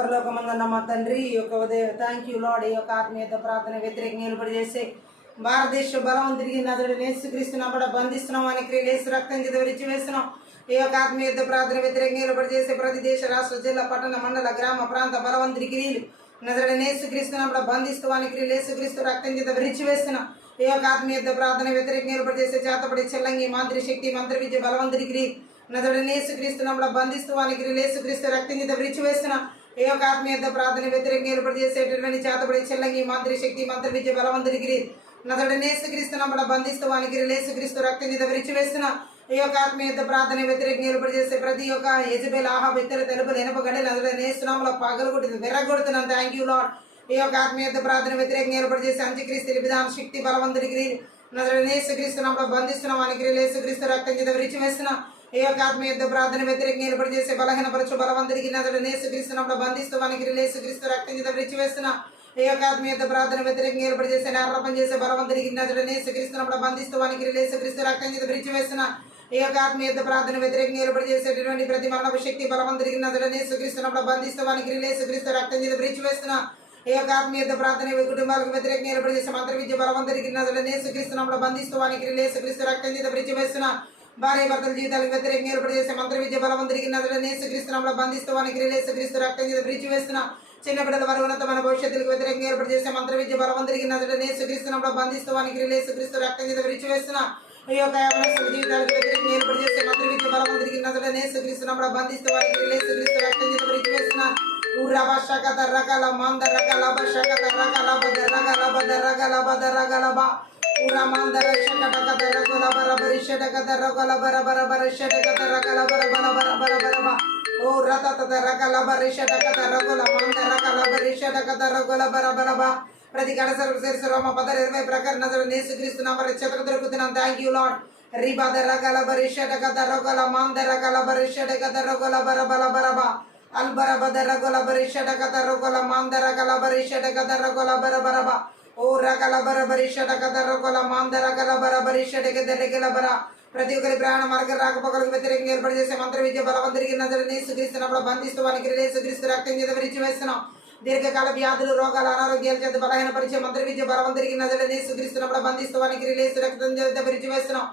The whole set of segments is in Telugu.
పరలోకమందున్న మా తండ్రి ఈ యొక్క ఉదయం థ్యాంక్ యూ లార్డ్. ఈ యొక్క ఆత్మీయత ప్రార్థన వ్యతిరేకంగా నిలబడి చేసే భారతదేశ బలవంతుడికి నదుడు నేసుక్రీస్తున్నాం కూడా బంధిస్తున్నాం అని క్రియలేసు రక్తం చేత విరిచి వేస్తున్నాం. ఈ యొక్క ఆత్మీయత ప్రార్థన వ్యతిరేకంగా నిలబడి చేసే ప్రతి దేశ రాష్ట్ర జిల్లా పట్టణ మండల గ్రామ ప్రాంత బలవంతుడి క్రియలు నదుడు నేసుక్రీస్తున్నాం కూడా బంధిస్తూ అని క్రియలేసుక్రీస్తు రక్తం చేత విరిచి వేస్తున్నాం. ఈ యొక్క ఆత్మీయత ప్రార్థన వ్యతిరేకంగా నిలబడి చేసే చేతపడి చెల్లంగి మాంత్రి శక్తి మంత్ర విద్య బలవంతుడి క్రియ నదుడు నేసుక్రీస్తున్నాం కూడా బంధిస్తూ అని క్రియలేసుక్రీస్తు రక్తం చేత విరిచి వేస్తున్నాం. ఏ యొక్క ఆత్మీయత ప్రార్థన వ్యతిరేకంగా ఏర్పాటు చేసేటటువంటి చేతబడి చెల్లంగి మాంత్రి శక్తి మంత్ర విద్య బలవంతుడికి నదుడు నేసుక్రీస్తున్నప్పుడు బంధిస్తూ వానికి లేసుక్రీస్తు రక్తం మీద విరిచి వేస్తున్న ఈ యొక్క ఆత్మీయత ప్రార్థన వ్యతిరేకంగా ఏర్పాటు చేసే ప్రతి ఒక్క యజబేల్ ఆహా ఇతర తెలుపులు ఎనపగడి నదుడు నేస్తున్నాములో పగలు కొట్టి విర్రగొడుతున్నాను. Thank you lord. ఈ యొక్క ఆత్మీయత ప్రార్థన వ్యతిరేకంగా ఏర్పాటు చేసే అంత్యక్రీస్తు విధాన శక్తి బలవంతుడికి నదుడు నేసుక్రీస్తున్నప్పుడు బంధిస్తున్నాం వానికి లేసుక్రీస్తు రక్తం మీద విరిచి వేస్తున్నాం. ఈ యొక్క ఆత్మీయత ప్రార్థన వ్యతిరేకంగా ఏర్పాటు చేసే బలహీనపరచు బలవంతుడికి నదుడు నేసుక్రీస్తున్నప్పుడు బంధిస్తూ వానికి లేసుక్రీస్తు రక్తం మీద విరిచి వేస్తున్నా. ఈ యొక్క ఆత్మీయత ప్రార్థన వ్యతిరేకంగా ఏర్పాటు చేసే నేరపం చేసే బలవంతుడికి నదుడు నేసుక్రీస్తున్నప్పుడు బంధిస్తూ వానికి లేసుక్రీస్తు రక్తం మీద విరిచి వేస్తున్నా. ఈ యొక్క ఆత్మీయత ప్రార్థన వ్యతిరేకంగా ఏర్పాటు చేసేటటువంటి ప్రతి మరణపు శక్తి బలవంతుడికి నదుడు నేసుక్రీస్తున్నప్పుడు బంధిస్తూ వానికి లేసుక్రీస్తు రక్తం మీద విరిచి వేస్తున్నా. ఈ యొక్క ఆత్మీయత ప్రార్థన కుటుంబాలకు వ్యతిరేకంగా ఏర్పాటు చేసే మంత్ర విద్య బలవంతుడికి నదుడు నేసుక్రీస్తున్నప్పుడు బంధిస్తూ వానికి లేసుక్రీస్తు రక్తం మీద విరిచి వేస్తున్నా. భార్య భర్తల జీవితాలకు వ్యతిరేకంగా ఏర్పాటు చేసే మంత్ర విద్య బలవంతుడికి నదుడు నేసుక్రీస్తున్నప్పుడు బంధిస్తూ వానికి లేసుక్రీస్తు రక్తం మీద విరిచి వేస్తున్నా. చిన్న బిడ్డల వారి ఉన్నతమైన భవిష్యత్తులకు వ్యతిరేకంగా ఏర్పాటు చేసే మంత్ర విద్య బలవంతుడికి నదుడు నేసుక్రీస్తున్నప్పుడు బంధిస్తూ వానికి లేసుక్రీస్తు రక్తం మీద విరిచి వేస్తున్నా. ఈ యొక్క యవనస్తుల జీవితాలకు వ్యతిరేకంగా ఏర్పాటు చేసే మంత్ర విద్య బలవంతుడికి నదుడు నేసుక్రీస్తున్నప్పుడు బంధిస్తూ వానికి లేసుక్రీస్తు రక్తం మీద విరిచి వేస్తున్నా. రకాల మంద రకాల రకాల బద Uramandara Shakataka Barabari Shadakata Barabara Shadakata Barabara O Ratata Rakalabari Shadakata Ragola Mandara Kalabari Shadakata Ragola Barabaraba Pradikara Services Roma Padre Prakar Nesu Christina Chakatukutan. Thank you, Lord. Riba the Rakalabari Shadakata Ragola Mandara Kalabari Shadakata Ragola Barabaraba Albaraba the Ragola Shadakata Ragola Mandara Kalabari Shadakata Ragola Barabaraba O Rakalabara Shadakata Ragola Mandara Kalabara Shadakata Regalabara ప్రతి ఒక్కరి ప్రయాణ మార్గ రాకపోకలకు వ్యతిరేకంగా ఏర్పాటు చేసే మంత్ర విద్య బలవంతుడికి నదుడు నేసుక్రీస్తున్నప్పుడు బంధిస్తూ వానికి లేసుక్రీస్తు రక్తం చేత విరిచి వేస్తున్నాం. దీర్ఘకాల వ్యాధులు రోగాలు అనారోగ్యాల చేత బలహీనపరిచే మంత్ర విద్య బలవంతుడికి నదుడు నేసుక్రీస్తున్నప్పుడు బంధిస్తూ వానికి లేసు రక్తం చేత విరిచి వేస్తున్నాం.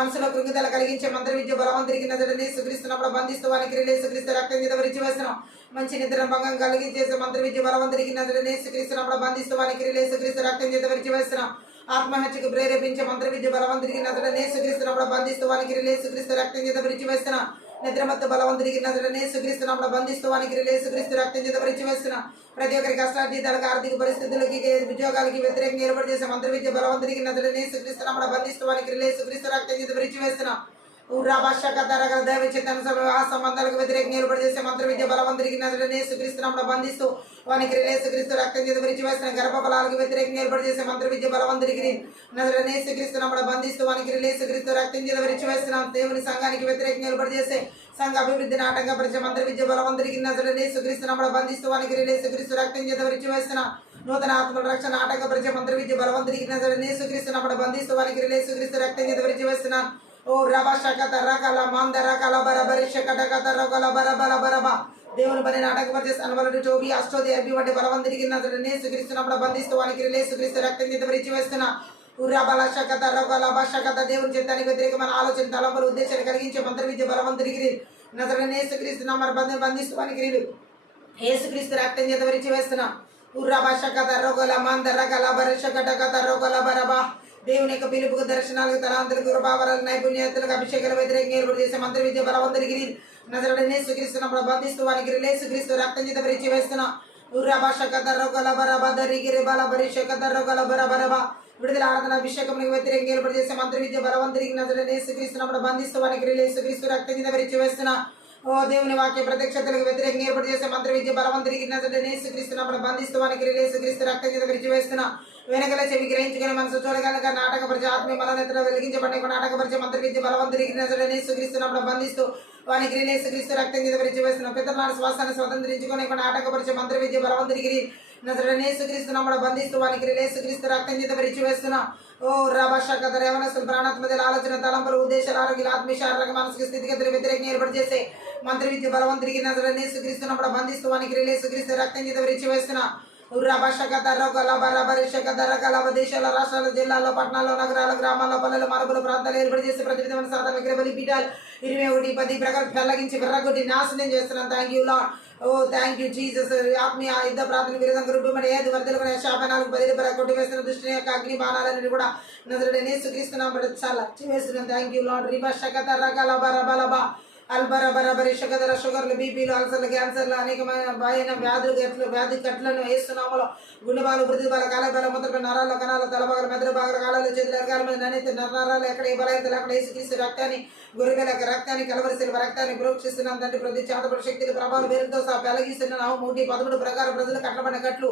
మనసులో కృంగిదల కలిగించే మంత్ర విద్య బలవంతుడికి నదుడు నేసుక్రీస్తున్నప్పుడు బంధిస్తూ వానికి లేసుక్రీస్తు రక్తం చేత విరిచి వేస్తున్నాం. మంచి నిద్ర భంగం కలిగించేసే మంత్ర విద్య బలవంతుడికి నదుడు నేసుక్రీస్తున్నప్పుడు బంధిస్తూ వానికి లేసుక్రీస్తు రక్తం చేత విరిచి వేస్తున్నాం. ఆత్మహత్యకు ప్రేరేపించే మంత్ర విద్య బలవంతుడికి నదుడు నేసుక్రీస్తున్నప్పుడు బంధిస్తూ వానికి లేసుక్రీస్తు రక్తం చేత విరిచి వేస్తున్నా. నిద్రమత్త బలవంతుడికి నదుడు నేసుక్రీస్తున్నప్పుడు బంధిస్తూ వానికి లేసుక్రీస్తు రక్తం చేత విరిచి వేస్తున్నా. ప్రతి ఒక్కరి కష్టార్జితాలకు ఆర్థిక పరిస్థితులకి ఉద్యోగాలకి వ్యతిరేకంగా ఏర్పాటు చేసే మంత్ర విద్య బలవంతుడికి నదుడు నేసుక్రీస్తున్నప్పుడు బంధిస్తూ వానికి లేసుక్రీస్తు రక్తం చేత విరిచి వేస్తున్నా. దైవ చిత్తన వివాహ సంబంధాలకు వ్యతిరేకంగా ఏర్పాటు చేసే మంత్ర విద్య బలవంతుడికి నదుడు నేసుక్రీస్తున్నప్పుడు బంధిస్తూ వానికి లేసుక్రీస్తు రక్తం చేత విరిచి వేసిన. గర్భఫలాలకు వ్యతిరేకంగా ఏర్పాటు చేసే మంత్ర విద్య బలవంతుడికి నదుడు నేసుక్రీస్తున్నప్పుడు బంధిస్తూ వానికి లేసుక్రీస్తు రక్తం చేత విరిచి వేస్తున్నాం. దేవుని సంఘానికి వ్యతిరేకంగా ఏర్పాటు చేసే సంఘ అభివృద్ధిని ఆటంకపరిచే మంత్ర విద్య బలవంతుడికి నదుడు నేసుక్రీస్తున్నప్పుడు బంధిస్తూ వానికి లేసుక్రీస్తు రక్తం చేత విరిచి వేస్తున్నా. నూతన ఆత్మల రక్షణ ఆటంకపరిచే మంత్ర విద్య బలవంతుడికి నదుడు నేసుక్రీస్తున్నప్పుడు బంధిస్తూ వానికి లేసుక్రీస్తు రక్తం చేత విరిచి వేస్తున్నాను. ఓ రభాషకత రకాల మంద రకాల బరబరి షకటకత రకాల బరబరబరబా దేవుని పని నాటకపరిచే సన్వలుడు టోబి అష్టోది అర్బి వంటి బలవంతుడికి నదుడు నేసుక్రీస్తున్నప్పుడు బంధిస్తూ వానికి లేసుక్రీస్తు రక్తం చేత విరిచి వేస్తున్నా. ఉర్రాబల శకత రకాల బషకత దేవుని చిత్తానికి వ్యతిరేకమైన ఆలోచన తలంపులు ఉద్దేశాన్ని కలిగించే మంత్ర విద్య బలవంతుడికి నదుడు నేసుక్రీస్తున్న బంధిస్తూ వానికి యేసుక్రీస్తు రక్తం చేత విరిచి వేస్తున్నా. ఉర్రాబషకత రకాల మంద రకాల బరి షకటకత రకాల బరబా దేవుని యొక్క పిలుపుకు దర్శనాలకు తలాంతులకు కృపావరాలకు నైపుణ్యతలకు అభిషేకాలు వ్యతిరేకంగా ఏర్పాటు చేసే మంత్ర విద్య బలవంతుడికి నదుడు నేసుక్రీస్తున్నప్పుడు బంధిస్తూ వానికి లేసుక్రీస్తు రక్తం చేత విరిచి వేస్తున్నా. విడుదల ఆరాధన అభిషేకములకు వ్యతిరేకంగా ఏర్పాటు చేసే మంత్ర విద్య బలవంతుడికి నదుడు నేసుక్రీస్తున్నప్పుడు బంధిస్తూ వానికి లేసుక్రీస్తు రక్తం చేత విరిచి వేస్తున్నా. ఓ దేవుని వాక్య ప్రత్యక్షతలకు వ్యతిరేకంగా ఏర్పాటు చేసే మంత్ర విద్య బలవంతుడికి నదుడు నేసుక్రీస్తున్నప్పుడు బంధిస్తూ వానికి లేసుక్రీస్తు రక్తం చేత విరిచి వేస్తున్నా. వెనకల చెవి గ్రహించుకునే మనసు చూడగలక నాటకపరిచే ఆత్మీయ బలనేతలు వెలిగించబడే నాటకపరిచే మంత్ర విద్య బలవంతుడికి నదుడు నేసుక్రీస్తున్నప్పుడు బంధిస్తూ వానికి లేసుక్రీస్తు రక్తం చేత విరిచి వేస్తున్నాం. పితరుల శ్వాసాన్ని స్వతంత్రించుకునే నాటకపరిచే మంత్ర విద్య బలవంతుడికి నదుడు నేసుక్రీస్తున్నప్పుడు బంధిస్తూ వానికి లేసుక్రీస్తు రక్తం చేత విరిచి వేస్తున్నా. ఓ ఓ రభషకదర యవనస్తుల ప్రాణాత్మల ఆలోచన తలంపులు ఉద్దేశాలు ఆరోగ్యాలు ఆత్మీయ శారీరక మానసిక స్థితిగతులు వ్యతిరేకంగా ఏర్పాటు చేసే మంత్రి విద్య బలవంతుడికి నజరని యేసుక్రీస్తునప్పుడు బంధిస్తూ వానికి యేసుక్రీస్తు రక్తం చేత విరిచి వేస్తున్నా దేశాల రాష్ట్రాల జిల్లాల్లో పట్టణాల్లో నగరాల గ్రామాల్లో పల్లెలు మరబులు ప్రాంతాలు ఏర్పాటు చేసి ప్రతి విధమైన సాధన విగ్రహ పీఠాలు 21 ప్రకారం పెళ్ళగించి విర్రగొట్టి నాశనం చేస్తున్నాం. Thank you Lord. Oh thank you Jesus. ఆత్మీయ యుద్ధ ప్రార్థన విరుద్ధం గ్రూపమని ఏది వరదలు శాప 4 కొట్టివేస్తున్న దృష్టిని యొక్క అగ్ని బాణాలని కూడా నజరుడైన యేసుక్రీస్తునామమున చాలా వేస్తున్నాం. Thank you Lord. రిబషకత రకల బరబలబా అల్బర బరబరి షుగర్ షుగర్లు బీపీలు అల్సర్లు క్యాన్సర్లు అనేకమైన వ్యాధి కట్లను వేస్తున్నాములో గుండెబాలు వృద్ధిబాల కాలబాల ముద్ర నరాల కణాల తలబాగల మెదడు భాగాల కాలాలు చేతుల రకాల మీద నన్నైతే నరాలు ఎక్కడ ఏ బలైతే అక్కడ యేసుక్రీస్తు రక్తాన్ని గొర్రెల రక్తాన్ని కలవరిశిల రక్తాన్ని ప్రోక్షిస్తున్నాం తండ్రి. ప్రతి చాతపడి శక్తులు ప్రభావం వేరుతో సహా పెలగిస్తున్నాం. 113 ప్రకారం ప్రజలు కట్టబడిన కట్లు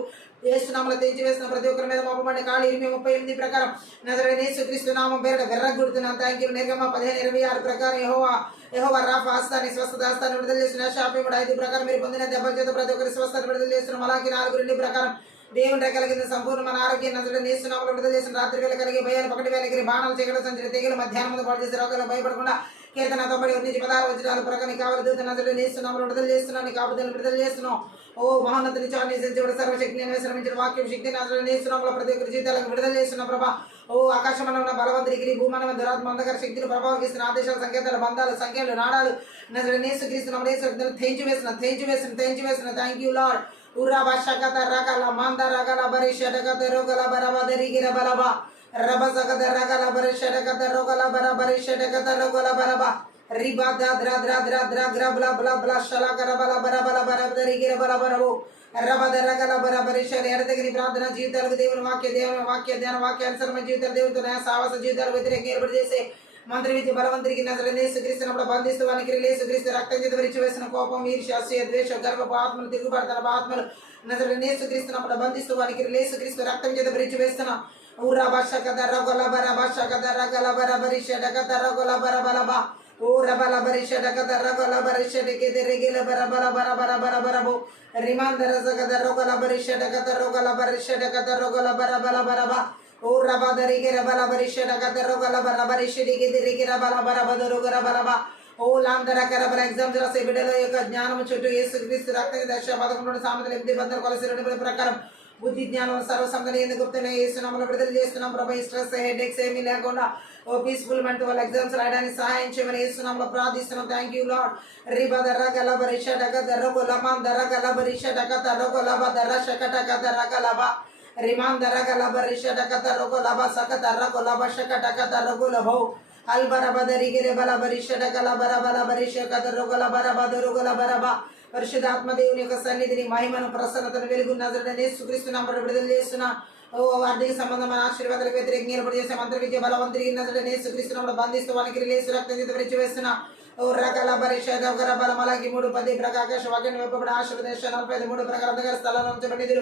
యేసునామములో తెంచివేసిన ప్రతి ఒక్కరి మీద మోపబడిన కాళ్ళు 38 ప్రకారం నజరేయుడైన యేసుక్రీస్తు నామం పేరిట విర్రగొడుతున్నాం. Thank you. నిర్గమ 15:26 ప్రకారం యెహోవా రాఫా హస్తాన్ని స్వస్థత హస్తాన్ని విడుదల చేస్తున్న శాపముడు 5 ప్రకారం మీరు పొందిన దెబ్బల చేత ప్రతి ఒక్కరి స్వస్థత విడుదల చేస్తున్న మలాకి 4:2 ప్రకారం దేవుని రెక్కల కింద సంపూర్ణ మన ఆరోగ్యం నజరేయుడైన యేసు నామములో విడుదల చేసిన రాత్రి వేళ కలిగే భయాలు పగటి వేళ ఎగిరి బాణాలు చీకటి సంచరి తెగులు మధ్యాహ్నం ముందు పాటు చేసే రోగాలు భయపడకుండా కీర్తన 90:16 ప్రకారం నీ కావలి దూత నజరేయుడైన యేసు నామములో విడుదల చేస్తున్నావు. నీ కాపుదలను విడుదల చేస్తున్నావు. ఓ మహోన్నతుని చాటు సర్వశక్తిని విశ్రమించిన వాక్యం శక్తి నజరేయుడైన యేసు నామములో ప్రతి ఒక్కరి జీవితాలకు విడుదల చేస్తున్న ప్రభా. ఓ ఆకాశమండలం బలవంతుడికి భూమండలం దురాత్మ అంధకార శక్తులు ప్రభావం ఇస్తున్న ఆదేశాల సంకేతాలు బంధాలు సంఖ్యలు నాడాలు నజరేయుడైన యేసుక్రీస్తు నామములో తెంచి వేసిన థ్యాంక్ యూ లార్డ్. ఉర్రా భాషకత రకల మంద రకల బరిషడకత రోగల బరబదరిగిర బలబ రబసకత రకల బరిషడకత రోగల బరబరిషడకత రోగల బరబ రిబా ద్ర ద్ర ద్ర ద్ర గ్ర బ్ల బ్ల బ్ల శలకర బల బర బల బరబదరిగిర బల బరబు రబద రకల బరబరిషడ ఎడతగిరి ప్రార్థన జీవితాలకు దేవుని వాక్య ధ్యాన వాక్యానుసరమైన జీవితాలు దేవుడితో సావాస జీవితాలకు వ్యతిరేకంగా ఏర్పాటు చేసే మంత్రి విద్య బలవంతుడికి నజరేయుడైన యేసుక్రీస్తునప్పుడు బంధిస్తూ వానికి యేసుక్రీస్తు రక్తం చేత విరిచి వేసిన కోపం ఈర్ష్య అసూయ ద్వేష గర్వపు ఆత్మలు తిరుగుబడతన ఆత్మలు నజరేయుడైన యేసుక్రీస్తునప్పుడు బంధిస్తూ వానికి యేసుక్రీస్తు రక్తం చేత విరిచి వేస్తున్న ఊరా భాషకద రగల బర భాషకద రగల బర బరిషడకద రగల బర బలబ ఓ రబల బరిషడకద రగల బరిషడకి రెగిల బర బల బర బర బర బరబో రిమాందర సగద రగల బరిషడకద రగల బరిషడకద రగల బర బల బరబ ఓ రబదరిగి రబల బరిషడకద రగల బర బరిషడికి దిరిగి రబల బర బదరుగర బలబ ఓ లాందర కరబల ఎగ్జామ్స్ రాసే బిడ్డల యొక్క జ్ఞానం చుట్టూ యేసుక్రీస్తు రక్త దశ 11 సామెతలు 8 కొలసి 2 ప్రకారం బుద్ధి జ్ఞానం సర్వసంగతి ఎందుకు గుప్తనే యేసునామములో విడుదల చేస్తున్నాం. ప్రభు స్ట్రెస్ హెడేక్స్ ఏమీ లేకుండా ఓ పీస్ఫుల్ మెంట్ వాళ్ళ ఎగ్జామ్స్ రాయడానికి సహాయం చేయమని యేసునామములో ప్రార్థిస్తున్నాం. Thank you lord. రిబదర గల బరిషడక దరగ లమాన్ దర గల బరిషడక దరగ లబ దర షకటక దరగ లబ రిమాన్ దర గల బరిషడక దరగ లబ సక దరగ లబ షకటక దరగ లబో అల్బర బదరిగిరి బల బరిషడక లబర బల బరిషక దరగ లబర బదరుగ లబరబ పరిశుద్ధాత్మ దేవుని యొక్క సన్నిధిని మహిమను ప్రసన్నతను వెలుగు నజరేయుడైన యేసుక్రీస్తు నామములో విడుదల చేస్తున్నా. ఓ ఆర్థిక సంబంధమైన ఆశీర్వాదాలకు వ్యతిరేకంగా ఏర్పాటు చేసే మంత్ర విద్య బలవంతుడికి నజరేయుడైన యేసుక్రీస్తు నామములో బంధిస్తూ వానికి యేసు రక్తం చేత విరిచి వేస్తున్నా. ఓ రకల పరిషద గర బల మలాకి 3:10 ప్రకాశ వాక్యం వెప్పబడి ఆశీర్వదేశ 45 ప్రకారం అంధకార స్థలంలో ఉంచబడిన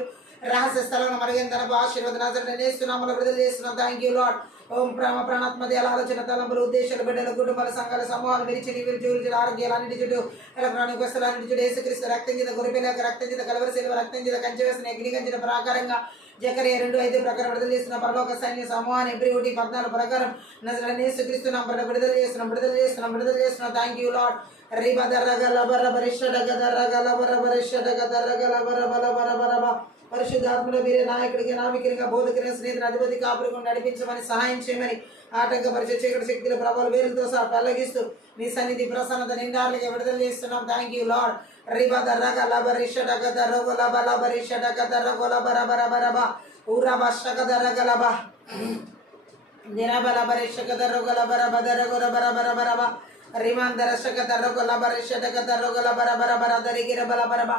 రహస్య స్థలంలో మరిగేంతనపు ఆశీర్వాద నజరేయుడైన యేసు నామములో విడుదల చేస్తున్నాం. Thank you Lord. ఓం ప్రాణాత్మదేల ఆలోచన తలంపులు ఉద్దేశాలు బిడ్డలు కుటుంబాల సంఘాల సమూహాలు విరిచి నివిరిచి ఆరోగ్యాలు అన్నిటి చుట్టూ ఎలక్ట్రానిక్ వస్తువులు అన్నిటి చుట్టూ యేసుక్రీస్తు రక్తం చేత గొర్రెపిల్ల రక్తం చేత కలవరి శిలువ రక్తం చేత కంచె వేసిన అగ్ని కంచిన ప్రకారంగా జకరియా 2:5 ప్రకారం విడుదల చేస్తున్న పరలోక సైన్య సమూహాన్ని ఎబ్రీ 1:14 ప్రకారం నజరేయుడైన యేసుక్రీస్తు నామములో విడుదల చేస్తున్నాం. Thank you Lord. రిబదరగల బర బరిషడగ దరగల బర బరిషడగ దరగల బర బల బర బరబ పరిశుద్ధాత్మలో మీరే నాయకుడిగా నావికునిగా బోధకునిగా స్నేహితుని అధిపతి కాపురిగా నడిపించమని సహాయం చేయమని ఆటంకపరిచే చీకటి శక్తుల ప్రభావాలు వేరులతో సహా పెళ్లగిస్తూ మీ సన్నిధి ప్రసన్నత నిండారులుగా విడుదల చేస్తున్నాం. Thank you Lord. రిబదరగల బరిషడగ దరగల బల బరిషడగ దరగల బర బర బరబ ఊరబషక దరగలబ నిరబల బరిషక దరగల బర బదరగల బర బర బరబ రిమాందరషక దరగల బరిషడగ దరగల బర బర బర దరిగిర బల బరబ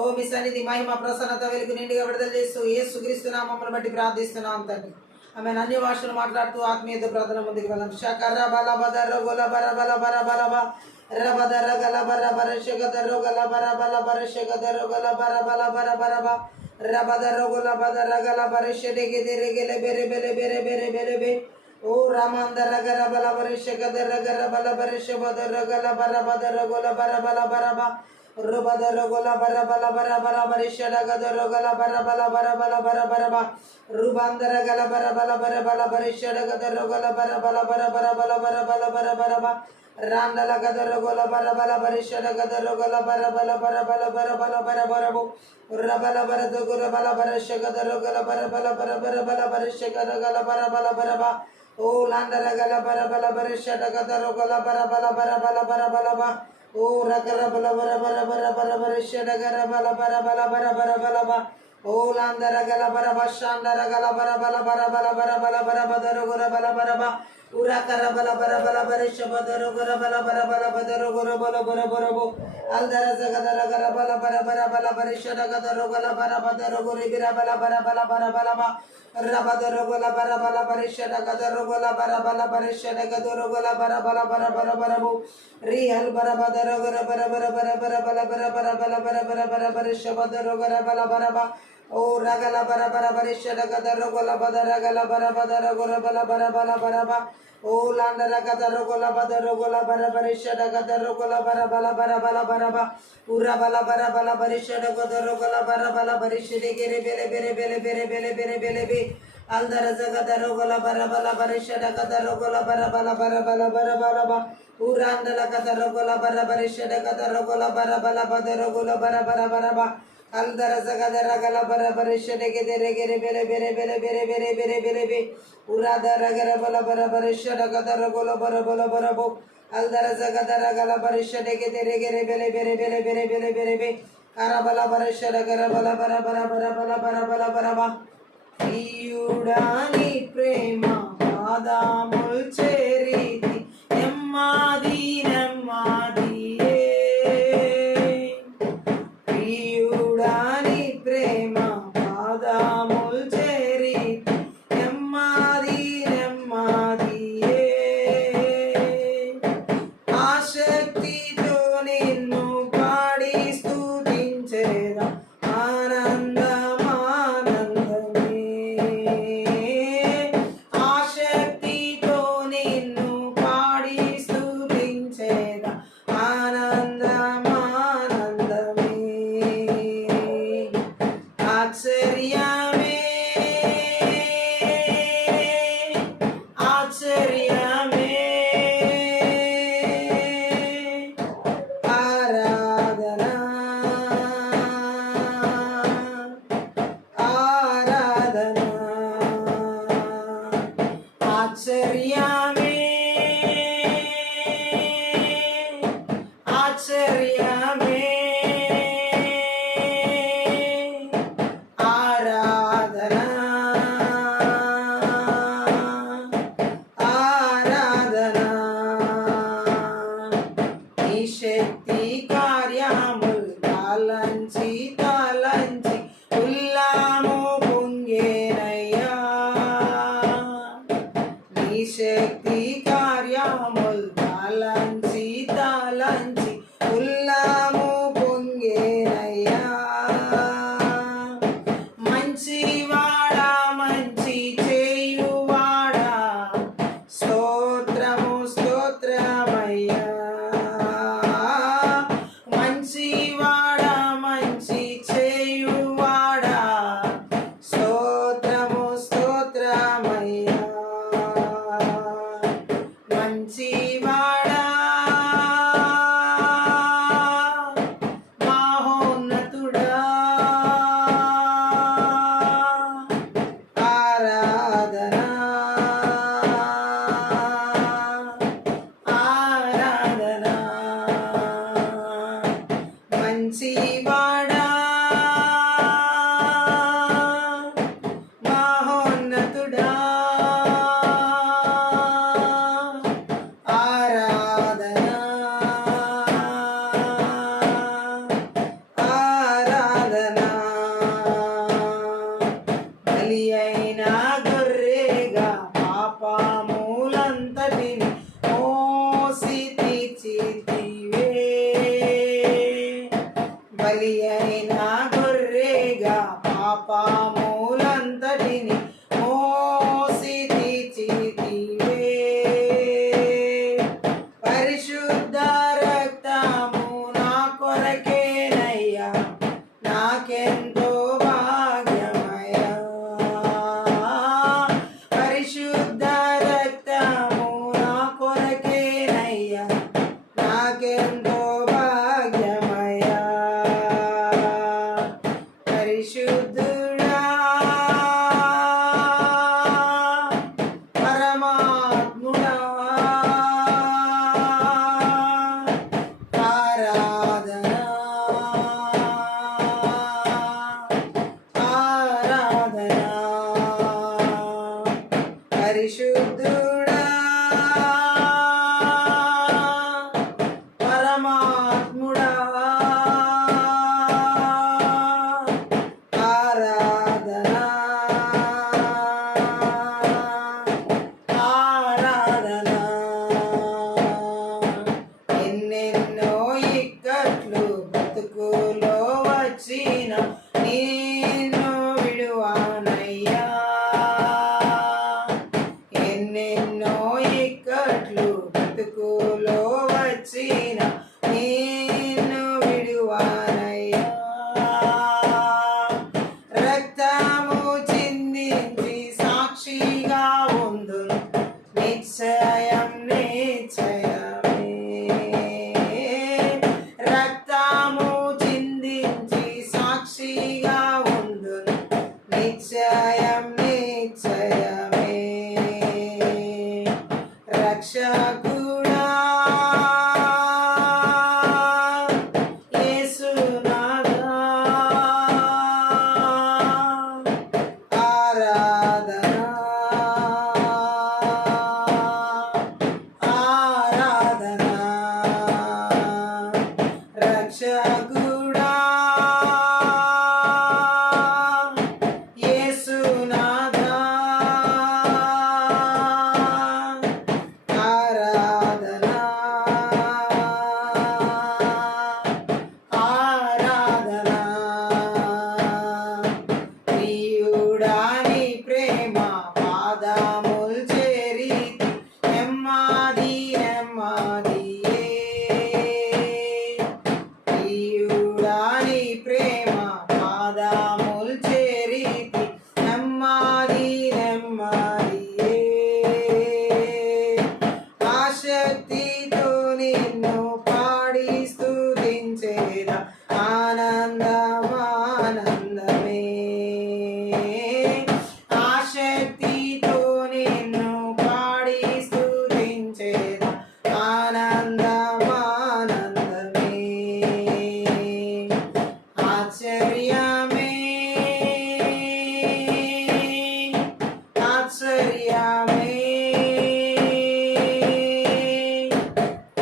ఓ మీ సన్నిధి మహిమ ప్రసన్నత వెలుగు నిండుగా విడుదల చేస్తూ యేసుక్రీస్తు నామమును బట్టి ప్రార్థిస్తున్నాం తండ్రి. ఆమె అన్ని భాషలు మాట్లాడుతూ ఆత్మీయత ప్రార్థన ముందుకు వెళ్దాం. షకర బల బదర గొల బర బల బర బలబ రబదర గల బర బర షగదర గల బర బల బర షగదర గల బర బల బర బరబ రబదర గొల బదర గల బర షడెగె దెరెగెలె బెరె బెలె బెరె బెరె బెరె బె ఓ రామందర గర బల బర షగదర గర బల బర షబదర గల బర బదర గొల బర బల బరబ Rubadorogola bara bala bara bara barishada gadorogola bara bala bara bala bara bara ba Rubandara gala bara bala bara bala barishada gadorogola bara bala bara bara bala bara bala bara bara ba Randala gadorogola bara bala barishada gadorogola bara bala bara bala bara bala bara bara bo Rabala bara dogora bala bara shagadorogola bara bala bara bara bala barishada gala bara bala bara ba O landara gala bara bala barishada gadorogola bara bala bara bala bara bala ba O ragara bala bara bara bara bara bara shada gara bala bara bala bara bara bala ba O landara gala bara ba shandara gala bara bala bara bala bara bala bara badaro gora bala bara ba Ura kara bala bara bala bara shabadaro gora bala bara bala badaro gora bala bara bara bo Aldara zagadara gara bala bara bara bala bara shada gadaro gala bara badaro gori bira bala bara bala bara bala ba Rabadaro gola bara bala bara shada gadaro gola bara bala bara shada gadaro gola bara bala bara bara bara bo Rihal bara badaro gora bara bara bara bara bala bara bara bala bara bara bara bara shabadaro gora bala bara ba O ragala bara bara bara shada gadaro gola badara gala bara badara gora bala bara bala bara ba O landa ragadaro gola badaro gola bara bara shada gadaro gola bara bala bara bala bara ba Ura bala bara bala bara shada gadaro gola bara bala bara shede gere bele bele bele bele bele bele bele be Aldara zagadaro gola bara bala bara shada gadaro gola bara bala bara bala bara bala ba Uranda la gadaro gola bara bara shada gadaro gola bara bala badaro gola bara bara bara ba Aldara zagadara gala bara bara shede gere gere bele bele bele bele bele bele bele be Urada ragara bala bara bara shada gadara gola bara bala bara bo Aldara zagadara gala bara shede gere gere bele bele bele bele bele bele be Arabala bara shada gara bala bara bara bara bara bara bara bara ba ప్రియుడాని ప్రేమ పాదముల్ చేరితి నెమ్మది నెమ్మదియే ప్రియుడాని ప్రేమ పాదముల్ చేరితి నెమ్మది నెమ్మదియే ఆసక్తితో నిన్ను పాడి స్తుతించేదా పరిశుద్ధ రక్తము నా కొరకే చచ్చిన నిన్ను విడువానయ్యా. రక్తము చిందించి సాక్షిగా ఉందును నిశ్చయం నిశ్చయమే. రక్తము చిందించి సాక్షిగా ఉందును నిశ్చయం నిశ్చయమే. రక్షకుడా యేసునాథా ఆరాధన ఆరాధన. రక్షకుడా యేసునాథా ఆరాధన ఆరాధన. ప్రియుడా నీ ప్రేమ పాదముల్ చేరితి నెమ్మది నెమ్మదియే. ప్రియుడా నీ ప్రేమ పాదముల్ చేరితి నెమ్మది నెమ్మదియే. ఆసక్తితో నిన్ను పాడి స్తుతించేదా ఆనందమానందమే. ఆసక్తితో నిన్ను పాడి స్తుతించేదా ఆనందమానందమే. ఆశ్చర్యమే ఆశ్చర్యమే.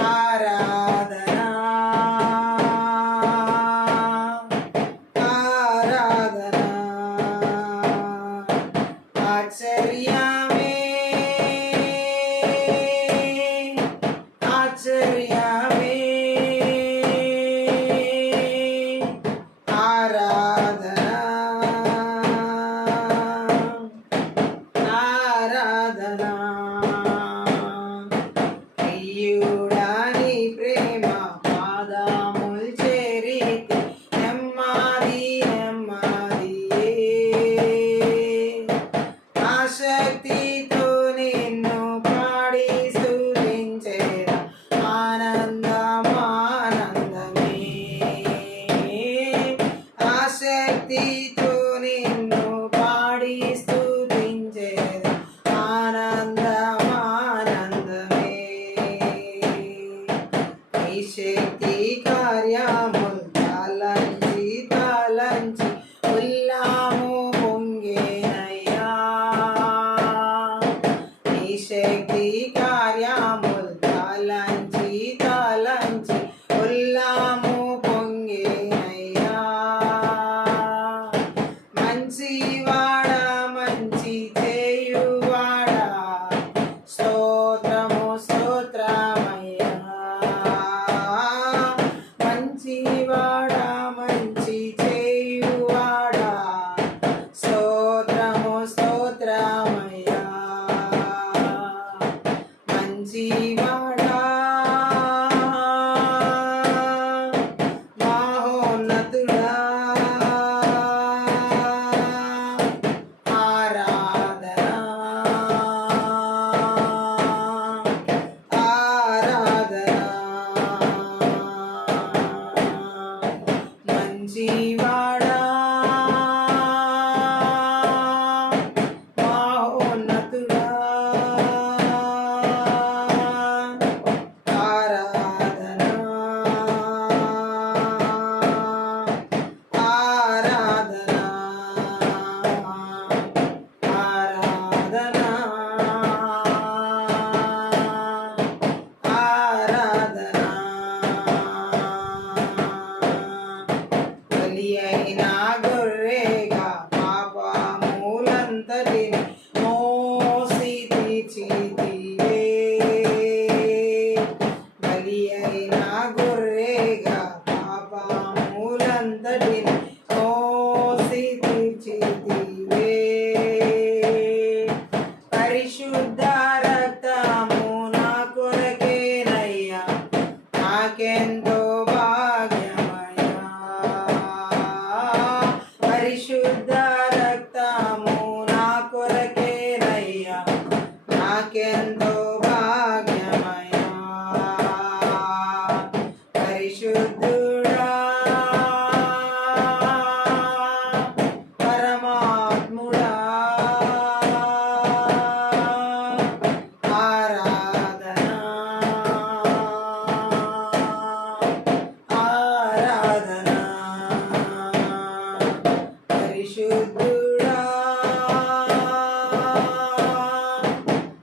ఆరాధన ఆరాధన. ఆశ్చర్యమే ఆశ్చర్యమే. ఆరాధన ఆరాధన. ప్రియుడా నీ ప్రేమ పాదముల్ చేరితి నెమ్మది నెమ్మదియే. ఆసక్తితో నిన్ను పాడి స్తుతించేదా ఆనందమానందమే. ఆసక్తితో నిన్ను పాడి స్తుతించేదా ఆనందమానందమే. నీ శక్తి కార్యముల్ తలంచి తలంచి ఉల్లాము పొంగేనయ్యా. నీ శక్తి కార్యముల్ తలంచి తలంచి ఉల్లాము పొంగేనయ్యా. మంచివాడా మంచి చేయువాడా స్తోత్రము స్తోత్రమయ్యా. మంచివాడా మంచి చేయువాడా స్తోత్రము స్తోత్రమయ్యా. మంచివాడా మహోన్నతుడా ఆరాధన ఆరాధన. మంచివాడా మహోన్నతుడా ఆరాధన ఆరాధన ఆరాధన ఆరాధన. బలి అయిన గొర్రెగా పాపములంతటిని మోసి తీర్చితివే. బలి అయిన గొర్రెగా పాపములంతటిని మోసి తీర్చితివే. పరిశుద్ధ రక్తము నా కొరకేనయ్యా నాకెంతో భాగ్యమయ్యా పరిశుద్ధ రక్తము నా కొరకేనయ్యా నాకెంతో భాగ్యమయ్యా పరిశుద్ధుడా పరమాత్ముడా ఆరాధనా ఆరాధనా పరిశుద్ధుడా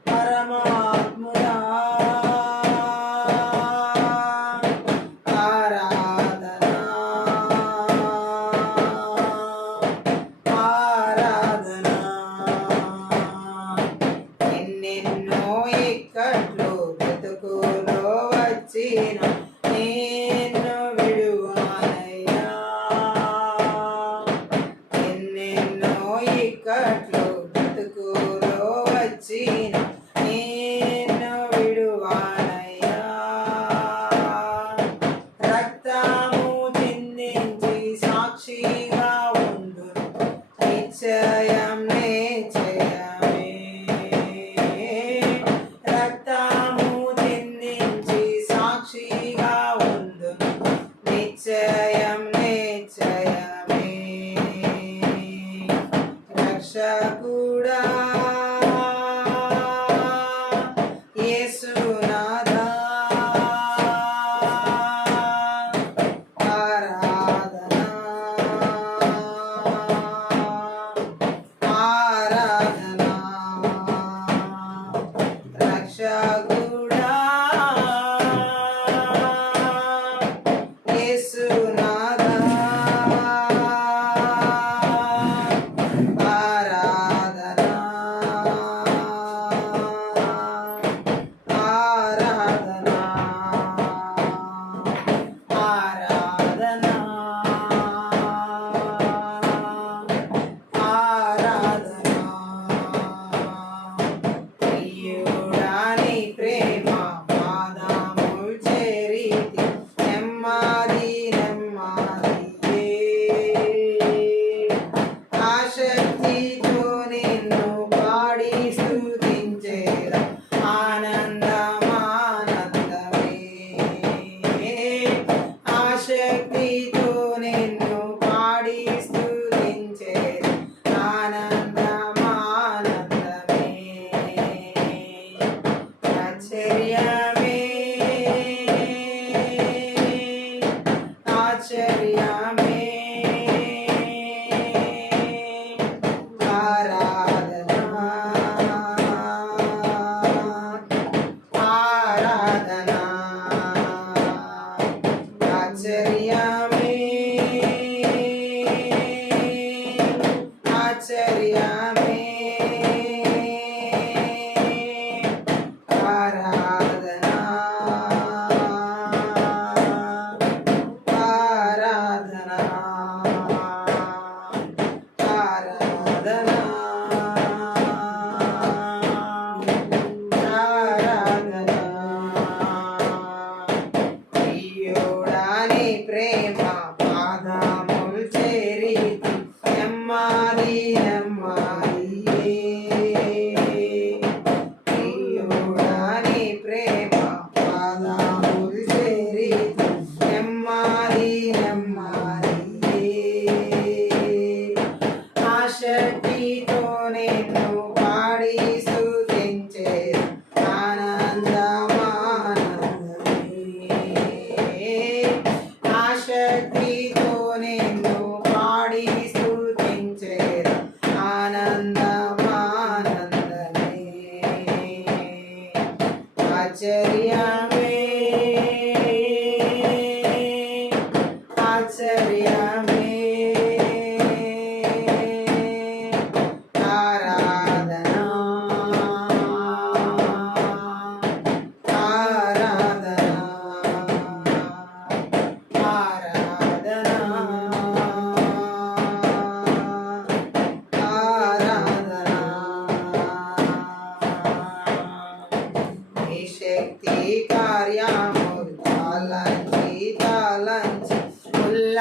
పరమాత్ముడా ఆరాధనా ఆరాధనా ఎన్నెన్నో ఇక్కట్లు బ్రతుకులో వచ్చిన నిన్ను విడువనయ్యా ఎన్నెన్నో ఇక్కట్లు బ్రతుకులో వచ్చిన నిన్ను విడువనయ్యా రక్తము చిందించి సాక్షిగా ఉండు నిశ్చయం నిశ్చయమే రక్తము చిందించి సాక్షిగా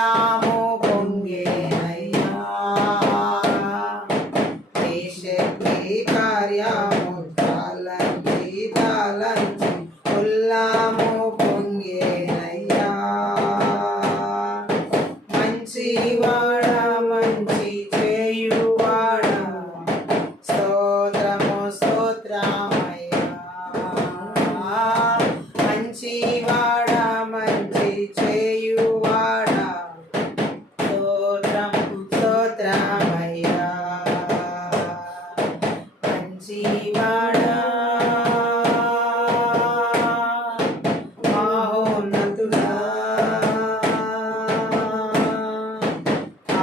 ఉల్లాము పొంగేనయ్యా నీ శక్తి కార్యము తలంచి ఉల్లాము పొంగేనయ్యా మంచివాడా మంచి చేయువాడా స్తోత్రము స్తోత్రమయ్యా మంచివాడా మంచి చేయువాడా స్తోత్రము స్తోత్రమయ్యా మంచివాడా మహోన్నతుడా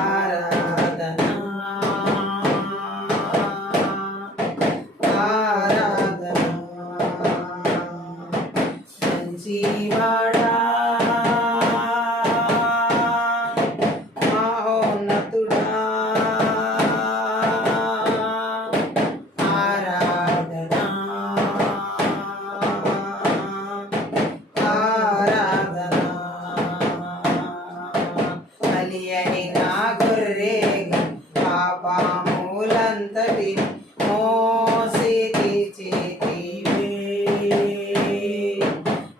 ఆరాధనా ఆరాధనా మంచివాడా మహోన్నతుడా ఆరాధనా ఆరాధనా బలియని నా గొర్రెగా పాపములంతటి మోసి తీర్చితివే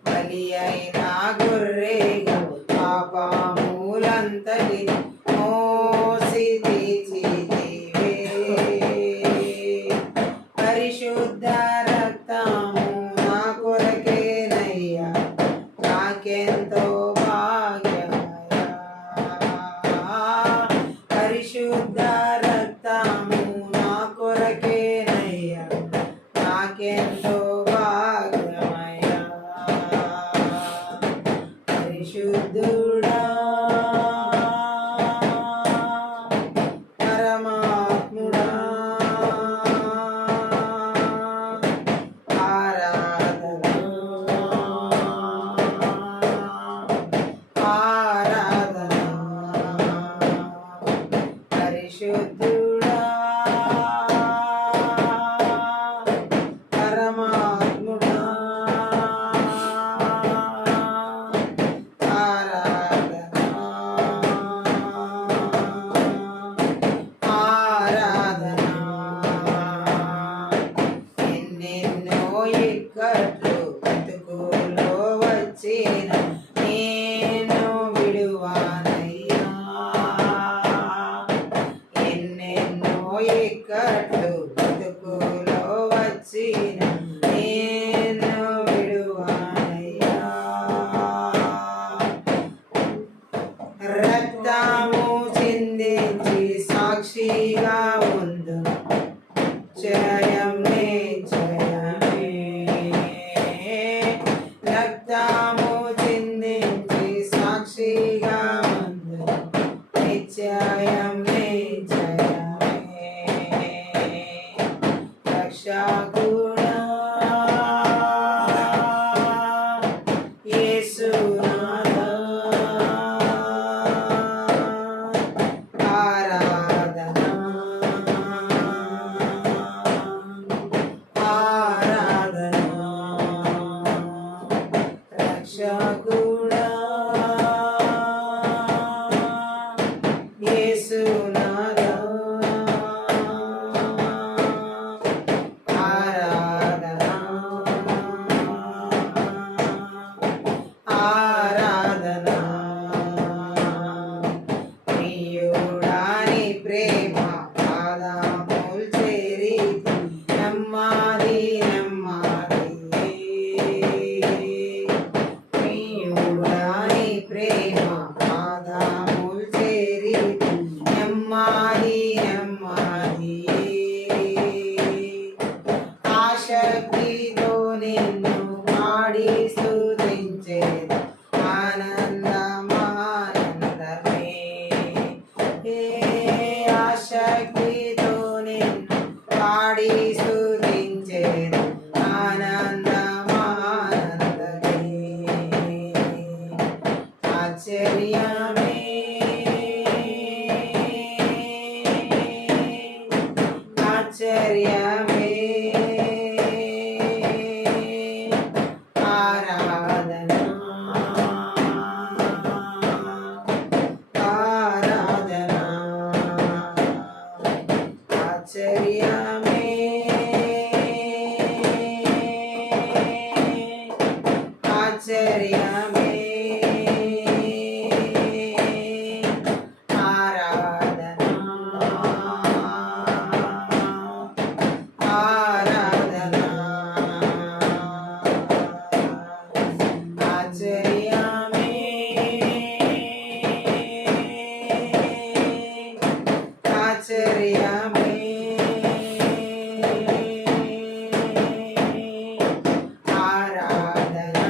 బలియైన గొర్రెగా పాపములంతటి మోసి తీర్చితివే పరిశుద్ధ రక్తము నా కొరకేనయ్యా నాకెంతో భాగ్యమయ్యా పరిశుద్ధ రక్తము నా కొరకేనయ్యా నాకెంతో భాగ్యమయ్యా పరిశుద్ధుడా పరమాత్ముడా ఆరాధనా ఆరాధనా పరిశుద్ధుడా పరమాత్ముడా ఆరాధనా ఆరాధనా ఎన్నెన్నో ఇక్కట్లు బ్రతుకులో వచ్చిన నేను విడువానయ్యా ఎన్నెన్నో ఇక్కట్లు బ్రతుకులో వచ్చిన నేను విడువానయ్యా రక్తము చిందించి సాక్షిగా ఉందు జయం నే జయమే రక్తము చిందించి సాక్షిగా ఉందు నిశ్చయం నే జయమే రక్షకుడా యేసునాథా ఆరాధనా ఆరాధనా రక్షకుడా యేసునాథా ఆరాధనా ఆరాధనా ప్రియుడాని ప్రేమ పాదముల్ చేరి నమ్మాది నమ్మాది ప్రియుడాని ప్రేమ పాదముల్ చేరి నమ్మాది నమ్మాది ఆశక్తితో నిన్ను పాడి స్తుతించేది ఆనందమానందమే ఆశక్తితో నిన్ను పాడి స్తుతించేది ఆనందమానందమే ఆశ్చర్యమే ఆశ్చర్యమే ఆరాధనా आचर्यामे आराधना आराधना आचर्यामे आचर्यामे आराधना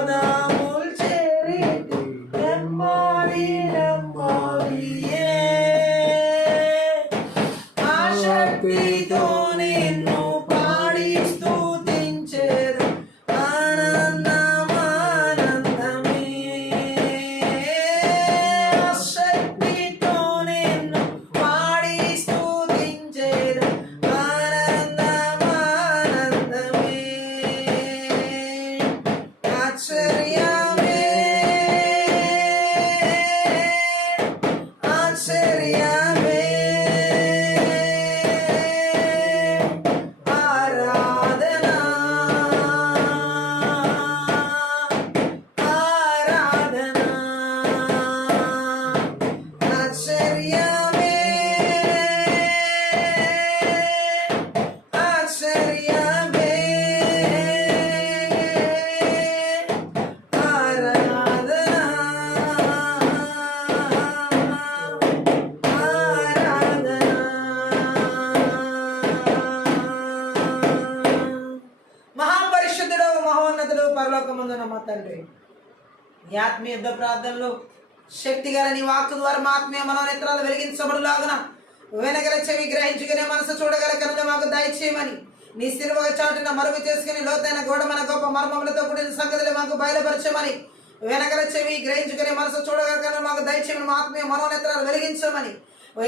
పాదముల్ చేరేటి నెమ్మది నెమ్మదియే ఆశక్తితో నిన్ను పాడి స్తుతించెదను ఆనందం ఆనందమే ఆశక్తితో నిన్ను పాడి స్తుతించెదను ఆనందం ఆనందమే ఆశ్చర్యమే ఆశ్చర్యమే ఆరాధన ఆరాధన ఆశ్చర్యమే ఆశ్చర్యమే మహాపరిశుద్ధుడు మహోన్నతుడు పరలోకమందున మా తండ్రి ఈ ఆత్మీయ యుద్ధ ప్రార్థనలో శక్తి గల నీ వాక్కు ద్వారా మా ఆత్మీయ మనోనేత్రాలు వెలిగించబడులాగున వెనగల చెవి గ్రహించుకునే మనసు చూడగల కనుక మాకు దయచేయమని నీ సిలువ చాటున మరుగు చేసుకుని లోతైన గోడమన గొప్ప మర్మములతో కూడిన సంగతులు మాకు బయలుపరచమని వెనగల చెవి గ్రహించుకునే మనసు చూడగల కనుక మాకు దయచేయమని మా ఆత్మీయ మనోనేత్రాలు వెలిగించమని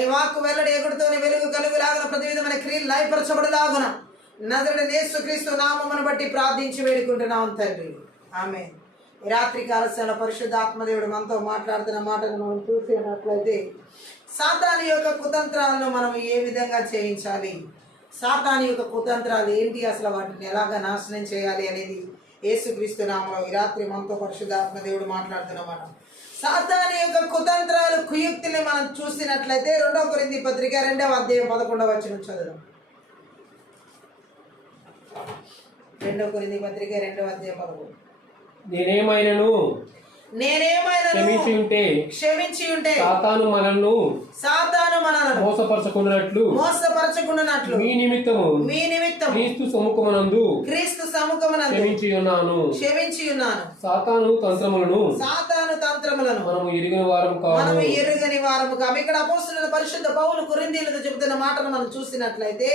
ఈ వాక్కు వెల్లడి ఎగుడుతోని వెలుగు కలుగులాగున ప్రతి విధమైన క్రియలు లయపరచబడులాగున నజరుడైన యేసుక్రీస్తు నామమును బట్టి ప్రార్థించి వేడుకుంటున్నాం తండ్రి ఆమేన్. ఈ రాత్రి కాలశంలో పరిశుద్ధ ఆత్మదేవుడు మనతో మాట్లాడుతున్న మాటను మనం చూసినట్లయితే సాతాను యొక్క కుతంత్రాలను మనం ఏ విధంగా చేయించాలి, సాతాను యొక్క కుతంత్రాలు ఏంటి, అసలు వాటిని ఎలాగా నాశనం చేయాలి అనేది యేసుక్రీస్తు నామములో ఈ రాత్రి మనతో పరిశుద్ధ ఆత్మదేవుడు మాట్లాడుతున్నమాట. సాతాను యొక్క కుతంత్రాలు కుయుక్తిని మనం చూసినట్లయితే 2 కొరింథీ పత్రిక 2వ అధ్యాయం 11వ వచనం చదువుదాం. 2 కొరింథీ పత్రిక 2వ అధ్యాయం 11. నేనేమైనను క్షమించి ఉంటే సాతాను మనల్ని మోసపరచుకున్నట్లు మీ నిమిత్తము క్రీస్తు సముఖమునందు క్షమించి ఉన్నాను. సాతాను తంత్రములను మనము ఎరుగని వారము కాము. ఇక్కడ అపోస్తలుడైన పరిశుద్ధ పౌలు కొరింథీయులకు చెబుతున్న మాటను మనం చూసినట్లయితే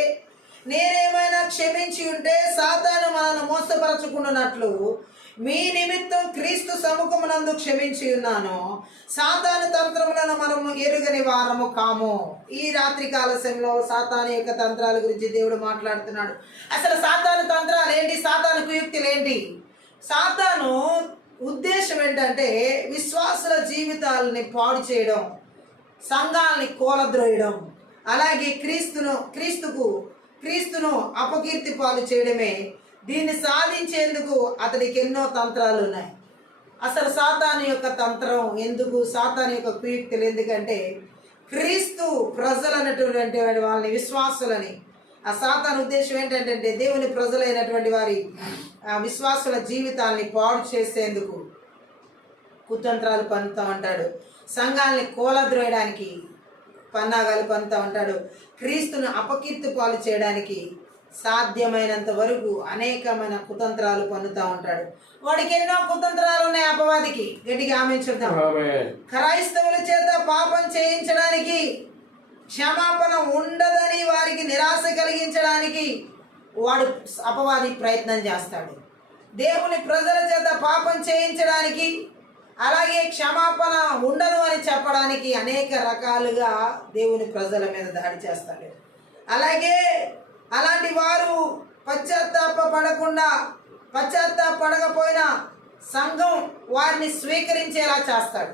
నేనేమైనా క్షమించి ఉంటే సాతాను మనల్ని మోసపరచుకున్నట్లు మీ నిమిత్తం క్రీస్తు సముఖమునందు క్షమించి ఉన్నాను. సాతాను తంత్రములను మనము ఎరుగని వారము కాము. ఈ రాత్రి కాల సమయంలో సాతాను యొక్క తంత్రాల గురించి దేవుడు మాట్లాడుతున్నాడు. అసలు సాతాను తంత్రాలు ఏంటి, సాతాను కుయుక్తులు ఏంటి? సాతాను ఉద్దేశం ఏంటంటే విశ్వాసుల జీవితాలని పాడు చేయడం, సంఘాలని కూలద్రోయడం, అలాగే క్రీస్తును అపకీర్తి పాలు చేయడమే. దీన్ని సాధించేందుకు అతడికి ఎన్నో తంత్రాలు ఉన్నాయి. అసలు సాతాను యొక్క తంత్రం ఎందుకు, సాతాను యొక్క కుయుక్తులు ఎందుకంటే క్రీస్తు ప్రజలు అనేటువంటి వాళ్ళని, విశ్వాసులని, ఆ సాతాను ఉద్దేశం ఏంటంటే దేవుని ప్రజలైనటువంటి వారి విశ్వాసుల జీవితాన్ని పాడు చేసేందుకు కుతంత్రాలు పన్నుతూ ఉంటాడు. సంఘాలని కూలద్రోయడానికి పన్నాగాలు పన్నుతూ ఉంటాడు. క్రీస్తును అపకీర్తి పాలు చేయడానికి సాధ్యమైనంత వరకు అనేకమైన కుతంత్రాలు పన్నుతూ ఉంటాడు. వాడికి ఎన్నో కుతంత్రాలు ఉన్నాయి అపవాదికి. గట్టిగా ఆమేన్ చెప్తాం. క్రైస్తవుల చేత పాపం చేయించడానికి, క్షమాపణ ఉండదని వారికి నిరాశ కలిగించడానికి వాడు అపవాది ప్రయత్నం చేస్తాడు. దేవుని ప్రజల చేత పాపం చేయించడానికి, అలాగే క్షమాపణ ఉండదు అని చెప్పడానికి అనేక రకాలుగా దేవుని ప్రజల మీద దాడి చేస్తాడు. అలాగే అలాంటి వారు పశ్చాత్తాపడకపోయినా సంఘం వారిని స్వీకరించేలా చేస్తాడు.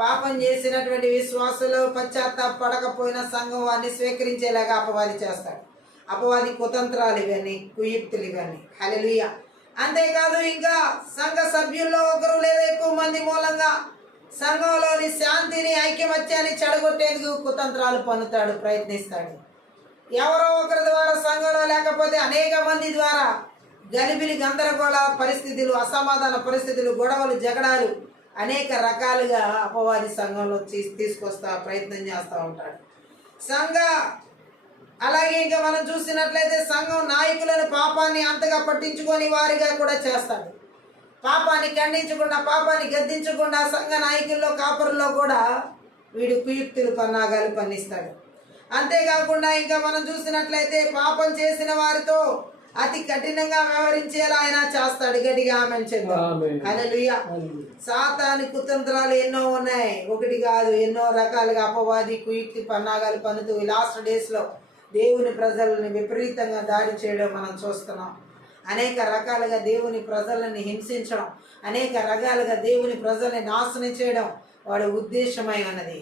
పాపం చేసినటువంటి విశ్వాసులు పశ్చాత్తాపడకపోయినా సంఘం వారిని స్వీకరించేలాగా అపవాది చేస్తాడు. అపవాది కుతంత్రాలు ఇవన్నీ, కుయుక్తులు ఇవన్నీ. హల్లెలూయా. అంతేకాదు ఇంకా సంఘ సభ్యుల్లో ఒకరు లేదా ఎక్కువ మంది మూలంగా సంఘంలోని శాంతిని, ఐక్యమత్యాన్ని చెడగొట్టేందుకు కుతంత్రాలు పన్నుతాడు, ప్రయత్నిస్తాడు. ఎవరో ఒకరి ద్వారా సంఘంలో లేకపోతే అనేక మంది ద్వారా గలిబిలి, గందరగోళ పరిస్థితులు, అసమాధాన పరిస్థితులు, గొడవలు, జగడాలు అనేక రకాలుగా అపవాది సంఘంలో తీసుకొస్తా ప్రయత్నం చేస్తూ ఉంటాడు. అలాగే ఇంకా మనం చూసినట్లయితే సంఘం నాయకులను పాపాన్ని అంతగా పట్టించుకొని వారిగా కూడా చేస్తాడు. పాపాన్ని ఖండించకుండా, పాపాన్ని గద్దించకుండా సంఘ నాయకుల్లో, కాపరుల్లో కూడా వీడు కుయుక్తులు పన్నాగాలు పన్నిస్తాడు. అంతేకాకుండా ఇంకా మనం చూసినట్లయితే పాపం చేసిన వారితో అతి కఠినంగా వ్యవహరించేలా ఆయన చేస్తాడు. గట్టిగా ఆమేన్ చెప్దాం. హల్లెలూయా. సాతాను కుతంత్రాలు ఎన్నో ఉన్నాయి, ఒకటి కాదు, ఎన్నో రకాలుగా అపవాది కుయుక్తి పన్నాగాలు పన్నుతూ ఈ లాస్ట్ డేస్ లో దేవుని ప్రజలను విపరీతంగా దాడి చేయడం మనం చూస్తున్నాం. అనేక రకాలుగా దేవుని ప్రజలని హింసించడం, అనేక రకాలుగా దేవుని ప్రజల్ని నాశనం చేయడం వాడి ఉద్దేశమై ఉన్నది.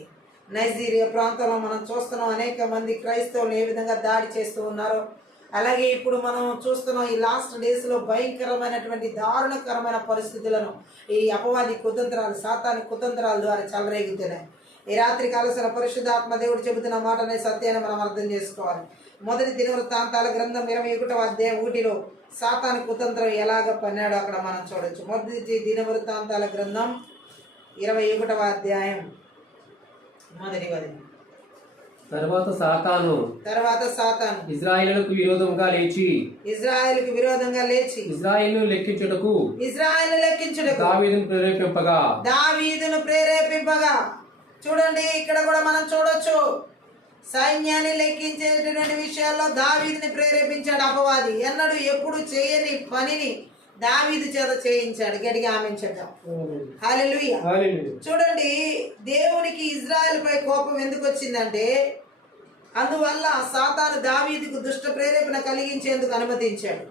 నైజీరియా ప్రాంతంలో మనం చూస్తున్నాం అనేక మంది క్రైస్తవులు ఏ విధంగా దాడి చేస్తూ ఉన్నారో. అలాగే ఇప్పుడు మనం చూస్తున్నాం ఈ లాస్ట్ డేస్ లో భయంకరమైనటువంటి దారుణకరమైన పరిస్థితులను ఈ అపవాది కుతంత్రాలు, సాతాని కుతంత్రాల ద్వారా చెలరేగుతున్నాయి. ఈ రాత్రి కాలసిన పరిశుద్ధాత్మ దేవుడు చెబుతున్న మాట అనే సత్యాన్ని మనం అర్థం చేసుకోవాలి. మొదటి దినవృత్తాంతాల గ్రంథం 21వ అధ్యాయం 1లో సాతాను కుతంత్రం ఎలాగ పన్నాడో అక్కడ మనం చూడొచ్చు. మొదటి దినవృత్తాంతాల గ్రంథం 21వ అధ్యాయం మొదటి వచనం. తర్వాత సాతాను ఇజ్రాయేలుకు విరోధంగా లేచి ఇజ్రాయేలును లెక్కించుటకు దావీదును ప్రేరేపింపగా చూడండి, ఇక్కడ కూడా మనం చూడొచ్చు సైన్యాన్ని లెక్కించేటటువంటి విషయాల్లో దావీదుని ప్రేరేపించాడు అపవాది. ఎన్నడూ ఎప్పుడు చేయని పనిని దావీదు చేత చేయించాడు. గట్టిగా ఆమేన్ చెప్దాం. హల్లెలూయా. చూడండి, దేవునికి ఇజ్రాయెల్ పై కోపం ఎందుకు వచ్చిందంటే అందువల్ల సాతాను దావీదుకు దుష్ట ప్రేరేపణ కలిగించేందుకు అనుమతించాడు.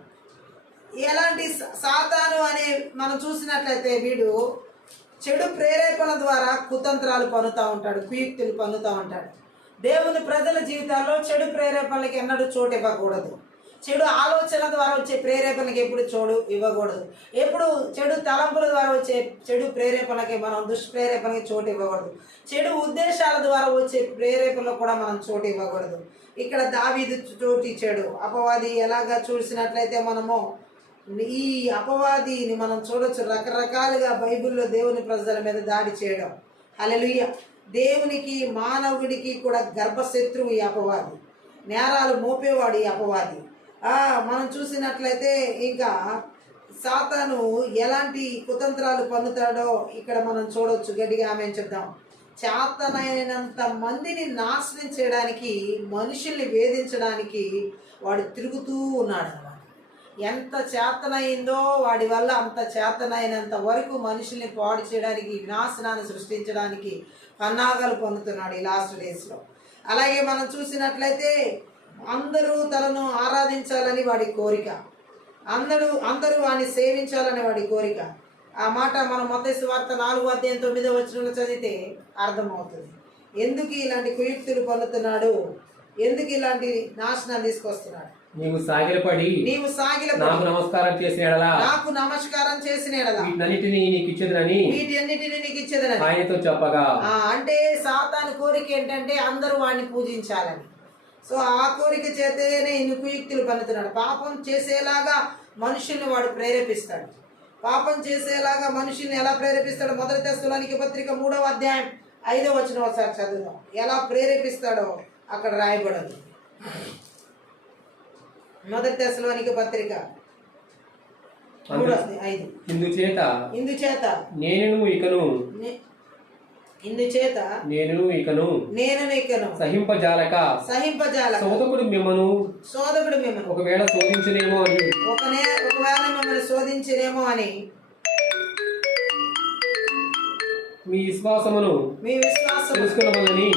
ఎలాంటి సాతాను అనే మనం చూసినట్లయితే వీడు చెడు ప్రేరేపణ ద్వారా కుతంత్రాలు పన్నుతూ ఉంటాడు, కుయుక్తులు పన్నుతూ ఉంటాడు. దేవుని ప్రజల జీవితాల్లో చెడు ప్రేరేపణలకి ఎన్నడూ చోటు ఇవ్వకూడదు. చెడు ఆలోచన ద్వారా వచ్చే ప్రేరేపణకి ఎప్పుడు చోటు ఇవ్వకూడదు. ఎప్పుడు చెడు తలంపుల ద్వారా వచ్చే చెడు ప్రేరేపణకి మనం దుష్ప్రేరేపణకి చోటు ఇవ్వకూడదు. చెడు ఉద్దేశాల ద్వారా వచ్చే ప్రేరేపణలకు కూడా మనం చోటు ఇవ్వకూడదు. ఇక్కడ దావీదు చోటు ఇచ్చాడు. అపవాది ఎలాగా చూసినట్లయితే మనము ఈ అపవాదిని మనం చూడొచ్చు రకరకాలుగా బైబిల్లో దేవుని ప్రజల మీద దాడి చేయడం. హల్లెలూయా. దేవునికి మానవుడికి కూడా గర్భశత్రువు ఈ అపవాది, నేరాలు మోపేవాడు ఈ అపవాది. మనం చూసినట్లయితే ఇంకా సాతాను ఎలాంటి కుతంత్రాలు పన్నుతాడో ఇక్కడ మనం చూడొచ్చు. గట్టిగా ఆమేన్ చెప్దాం. చేతనైనంత మందిని నాశనం చేయడానికి, మనుషుల్ని వేధించడానికి వాడు తిరుగుతూ ఉన్నాడు అన్నమాట. ఎంత చేతనైందో వాడి వల్ల అంత చేతనైనంత వరకు మనుషుల్ని పాడు చేయడానికి, వినాశనాన్ని సృష్టించడానికి పన్నాగాలు పొందుతున్నాడు ఈ లాస్ట్ డేస్లో. అలాగే మనం చూసినట్లయితే అందరూ తనను ఆరాధించాలని వాడి కోరిక, అందరూ వాడిని సేవించాలని వాడి కోరిక. ఆ మాట మనం మత్తయి సువార్త 4వ అధ్యాయం 9వ వచనంలో చదివితే అర్థమవుతుంది. ఎందుకు ఇలాంటి కుయుక్తులు పన్నుతున్నాడు, ఎందుకు ఇలాంటి నాశనాన్ని తీసుకొస్తున్నాడు. నీవు సాగిలపడి నాకు నమస్కారం చేసిన యెడల వీటన్నిటిని నీకు ఇచ్చేదనని ఆయనతో చెప్పగా, అంటే సాతాను కోరిక ఏంటంటే అందరూ వాడిని పూజించాలని. సో ఆ కోరిక చేతనే ఇన్ని కుయుక్తులు పన్నుతున్నాడు. పాపం చేసేలాగా మనుషుల్ని వాడు ప్రేరేపిస్తాడు. పాపం చేసేలాగా మనుషుల్ని ఎలా ప్రేరేపిస్తాడో మొదటి తెస్సలోనికీ పత్రిక 3వ అధ్యాయం 5వ వచనం ఒకసారి చదువుదాం. ఎలా ప్రేరేపిస్తాడో అక్కడ రాయబడదు. మొదటి తెస్సలోనికీ పత్రిక 3:5. ఇందుచేత నేను ఇకను సహింపజాలక సోదకుడు మిమ్మను ఒకవేళ శోధించనేమో అని మీ విశ్వాసమును తెలుసుకున్న వల్లని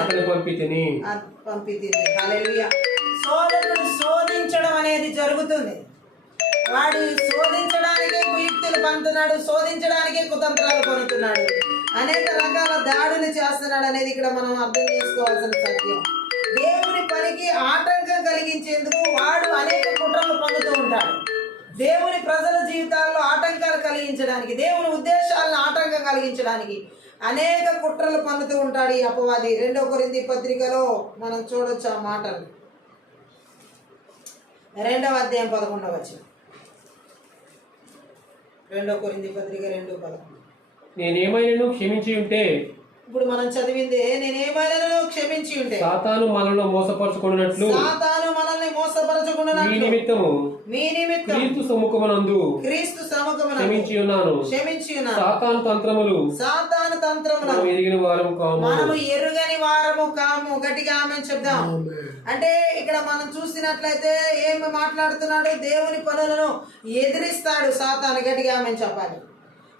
అతను పంపితిని. హల్లెలూయా. సోదరుడు శోధించడం అనేది జరుగుతుంది. వాడు శోధించడానికే కుయుక్తులు పన్నుతున్నాడు, శోధించడానికే కుతంత్రాలు పన్నుతున్నాడు, అనేక రకాల దాడులు చేస్తున్నాడు అనేది ఇక్కడ మనం అర్థం చేసుకోవాల్సిన సత్యం. దేవుని పనికి ఆటంకం కలిగించేందుకు వాడు అనేక కుట్రలు పన్నుతూ ఉంటాడు. దేవుని ప్రజల జీవితాల్లో ఆటంకాలు కలిగించడానికి, దేవుని ఉద్దేశాలను ఆటంకం కలిగించడానికి అనేక కుట్రలు పన్నుతూ ఉంటాడు ఈ అపవాది. 2 కొరింథీ పత్రికలో మనం చూడొచ్చు ఆ మాటలు. 2వ అధ్యాయం 11వ వచనం. 2 కొరింథీ పత్రిక 2:11. నేనేమైనా క్షమించి ఉంటే, ఇప్పుడు మనం చదివిందే, నేనేమైనా క్షమించి ఉంటే సాతాను మనల్ని మోసపరుచుకున్నట్లు మోసపరచకుండా మీ నిమిత్తము క్రీస్తు సముఖమునందు క్షమించి ఉన్నాను. సాతాను తంత్రములు మనము ఎరిగిన వారము కాము. మనము ఎరుగని వారము కాము. గట్టిగా ఆమేన్ చెప్దాం. అంటే ఇక్కడ మనం చూసినట్లయితే ఏమి మాట్లాడుతున్నాడు? దేవుని పనులను ఎదిరిస్తాడు సాతాను. గట్టిగా ఆమేన్ చెప్పాలి.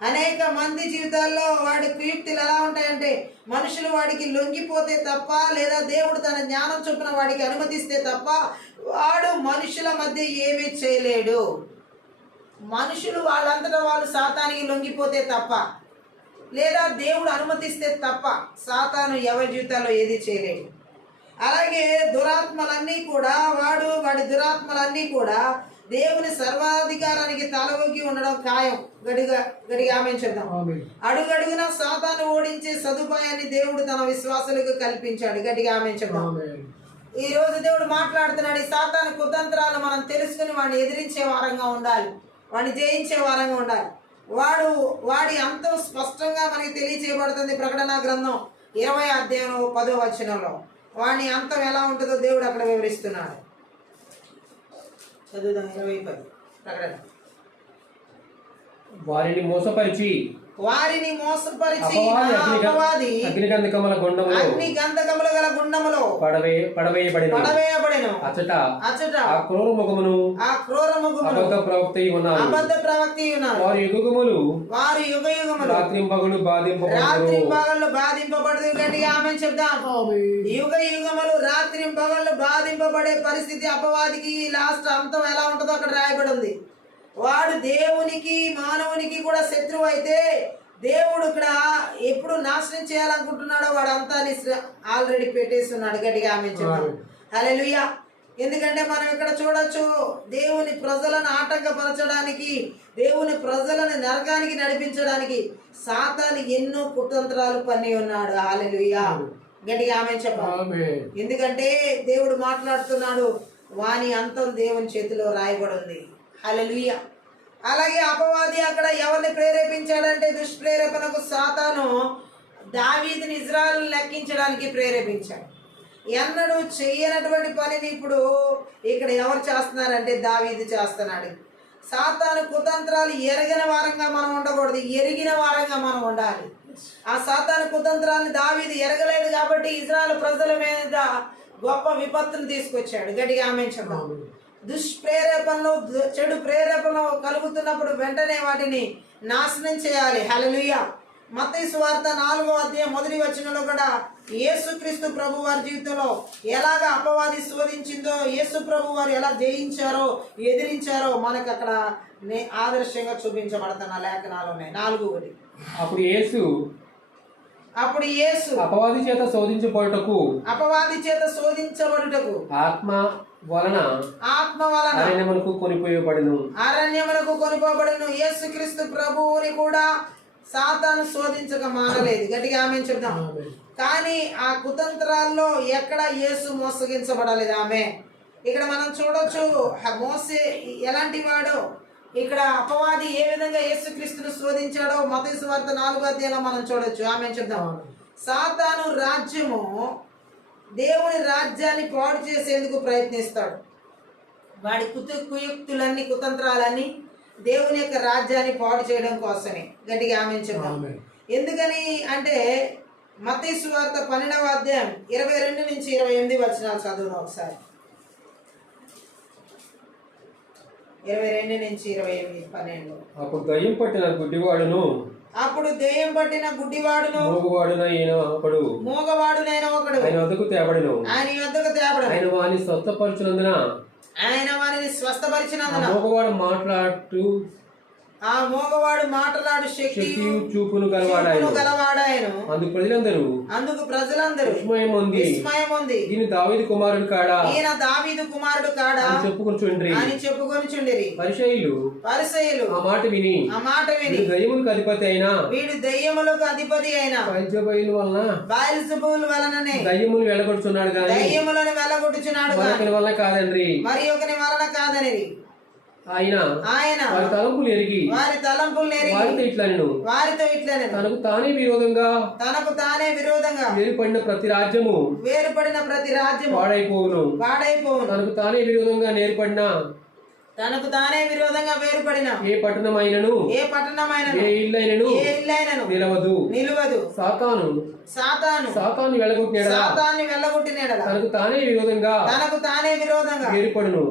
అనేక మంది జీవితాల్లో వాడి కుయుక్తులు ఎలా ఉంటాయంటే, మనుషులు వాడికి లొంగిపోతే తప్ప, లేదా దేవుడు తన జ్ఞానం చొప్పున వాడికి అనుమతిస్తే తప్ప వాడు మనుషుల మధ్య ఏమీ చేయలేడు. మనుషులు వాళ్ళంతటా వాళ్ళు సాతానికి లొంగిపోతే తప్ప, లేదా దేవుడు అనుమతిస్తే తప్ప సాతాను ఎవరి జీవితాల్లో ఏది చేయలేడు. అలాగే దురాత్మలన్నీ కూడా వాడి దురాత్మలన్నీ కూడా దేవుని సర్వాధికారానికి తలవొగ్గి ఉండడం ఖాయం. గడిగా ఆమేన్ చెప్దాం. అడుగడుగున సాతాను ఓడించే సదుపాయాన్ని దేవుడు తన విశ్వాసులకు కల్పించాడు. గట్టిగా ఆమేన్ చెప్దాం. ఈ రోజు దేవుడు మాట్లాడుతున్నాడు. ఈ సాతాను కుతంత్రాలు మనం తెలుసుకుని వాడిని ఎదిరించే వారంగా ఉండాలి, వాడిని జయించే వారంగా ఉండాలి. వాడి అంతం స్పష్టంగా మనకి తెలియచేయబడుతుంది. ప్రకటన గ్రంథం 20వ అధ్యాయం 10వ వచనంలో వాడి అంతం ఎలా ఉంటుందో దేవుడు అక్కడ వివరిస్తున్నాడు. చదువుదాం. 20:10 ప్రకటన. వారిని మోసపరిచి అపవాది అగ్నిగంధకముల గల గుండములో పడవేయబడెను. అచట ఆ క్రూర ముఖమును అబద్ధ ప్రవక్తయి ఉన్నారు. వారి యుగములు రాత్రింపగలు బాధింపబడదు. గట్టిగా ఆమేన్ చెప్దాం. యుగములు రాత్రింపగలు బాధింపబడే పరిస్థితి అపవాదికి లాస్ట్ అంతం ఎలా ఉంటుందో అక్కడ రాయబడి ఉంది. వాడు దేవునికి మానవునికి కూడా శత్రువు అయితే, దేవుడు ఇక్కడ ఎప్పుడు నాశనం చేయాలనుకుంటున్నాడో వాడు అంతా ఆల్రెడీ పెట్టేస్తున్నాడు. గట్టిగా ఆమేన్ చెప్దాం. హల్లెలూయా. ఎందుకంటే మనం ఇక్కడ చూడొచ్చు, దేవుని ప్రజలను ఆటంకపరచడానికి, దేవుని ప్రజలను నరకానికి నడిపించడానికి సాతాను ఎన్నో కుతంత్రాలు పన్ని ఉన్నాడు. హల్లెలూయా. గట్టిగా ఆమేన్ చెప్పాలి. ఎందుకంటే దేవుడు మాట్లాడుతున్నాడు, వాని అంతం దేవుని చేతిలో రాయబడి ఉంది. హల్లెలూయా. అలాగే అపవాది అక్కడ ఎవరిని ప్రేరేపించాడంటే, దుష్ప్రేరేపణకు సాతాను దావీదుని ఇజ్రాయెలును లెక్కించడానికి ప్రేరేపించాడు. ఎన్నడూ చేయనటువంటి పనిని ఇప్పుడు ఇక్కడ ఎవరు చేస్తున్నారంటే దావీదు చేస్తున్నాడు. సాతాను కుతంత్రాలు ఎరగిన వారంగా మనం ఉండకూడదు, ఎరిగిన వారంగా మనం ఉండాలి. ఆ సాతాను కుతంత్రాలను దావీదు ఎరగలేదు కాబట్టి ఇజ్రాయెల్ ప్రజల మీద గొప్ప విపత్తును తీసుకొచ్చాడు. గట్టిగా ఆమేన్ చెప్దాం. దుష్ప్రేరేపణలు, చెడు ప్రేరేపణలు కలుగుతున్నప్పుడు వెంటనే వాటిని నాశనం చేయాలి. హల్లెలూయా. మత్తయి సువార్త 4వ అధ్యాయం 1వ వచనంలో కూడా యేసుక్రీస్తు ప్రభు వారి జీవితంలో ఎలాగ అపవాది శోధించిందో, యేసు ప్రభు వారు ఎలా జయించారో, ఎదిరించారో మనకు అక్కడ ఆదర్శంగా చూపించబడుతున్న లేఖనాలు ఉన్నాయి. 4:1. అప్పుడు యేసు అపవాది చేత శోధించబడుటకు ఆత్మ వలన అరణ్యమునకు కొనిపోబడెను. యేసుక్రీస్తు ప్రభువుని కూడా సాతాను శోధించక మానలేదు. గట్టిగా ఆమేన్ చెప్దాం. కానీ ఆ కుతంత్రాల్లో ఎక్కడ యేసు మోసగించబడలేదు. ఆమె ఇక్కడ మనం చూడొచ్చు, మోసే ఎలాంటి వాడో, ఇక్కడ అపవాది ఏ విధంగా యేసుక్రీస్తును శోధించాడో మత్తయి సువార్త 4వ అధ్యాయంలో మనం చూడొచ్చు. ఆమేన్ చెప్దాం. సాతాను రాజ్యము దేవుని రాజ్యాన్ని పాడు చేసేందుకు ప్రయత్నిస్తాడు. వాడి కుయుక్తులన్నీ, కుతంత్రాలన్నీ దేవుని యొక్క రాజ్యాన్ని పాడు చేయడం కోసమే. గట్టిగా ఆమేన్ చెప్దాం. ఎందుకని అంటే మత్తయి సువార్త 12వ అధ్యాయం 22 నుంచి 28 వచనాలు చదువును ఒకసారి. 22 నుంచి 28, 12. అప్పుడు దయ్యం పట్టిన గుడ్డివాడును మూగవాడునైన ఒకడు ఆయన వద్దకు తేబడెను. ఆయన వారిని స్వస్థపరచునందున ఆ మూగవాడు మాట్లాడు శక్తియు చూపును గలవాడాయను. అందుకు ప్రజలందరూ విస్మయముంది. ఈయన దావీదు కుమారుడు కాడా అని చెప్పుకొనుచుండిరి. పరిసయ్యులు ఆ మాట విని వీడు దయ్యములకు అధిపతి అయిన బయల్జెబూలు వలననే దయ్యములు వెళ్ళగొట్టుచున్నాడు గాని మరి ఒకని వలన కాదని. ఆయన వారి తలంపులు ఎరిగి వారితో ఇట్లా తనకు తానే విరోధంగా వేరుపడిన ప్రతి రాజ్యము పాడైపోవును. తనకు తానే విరోధంగా వేరుపడిన ఏ పట్టణమైనను ఏ ఇల్లైనను నిలవదు. సాతాను వెళ్ళగొట్టిన తనకు తానే విరోధంగా వేరుపడును.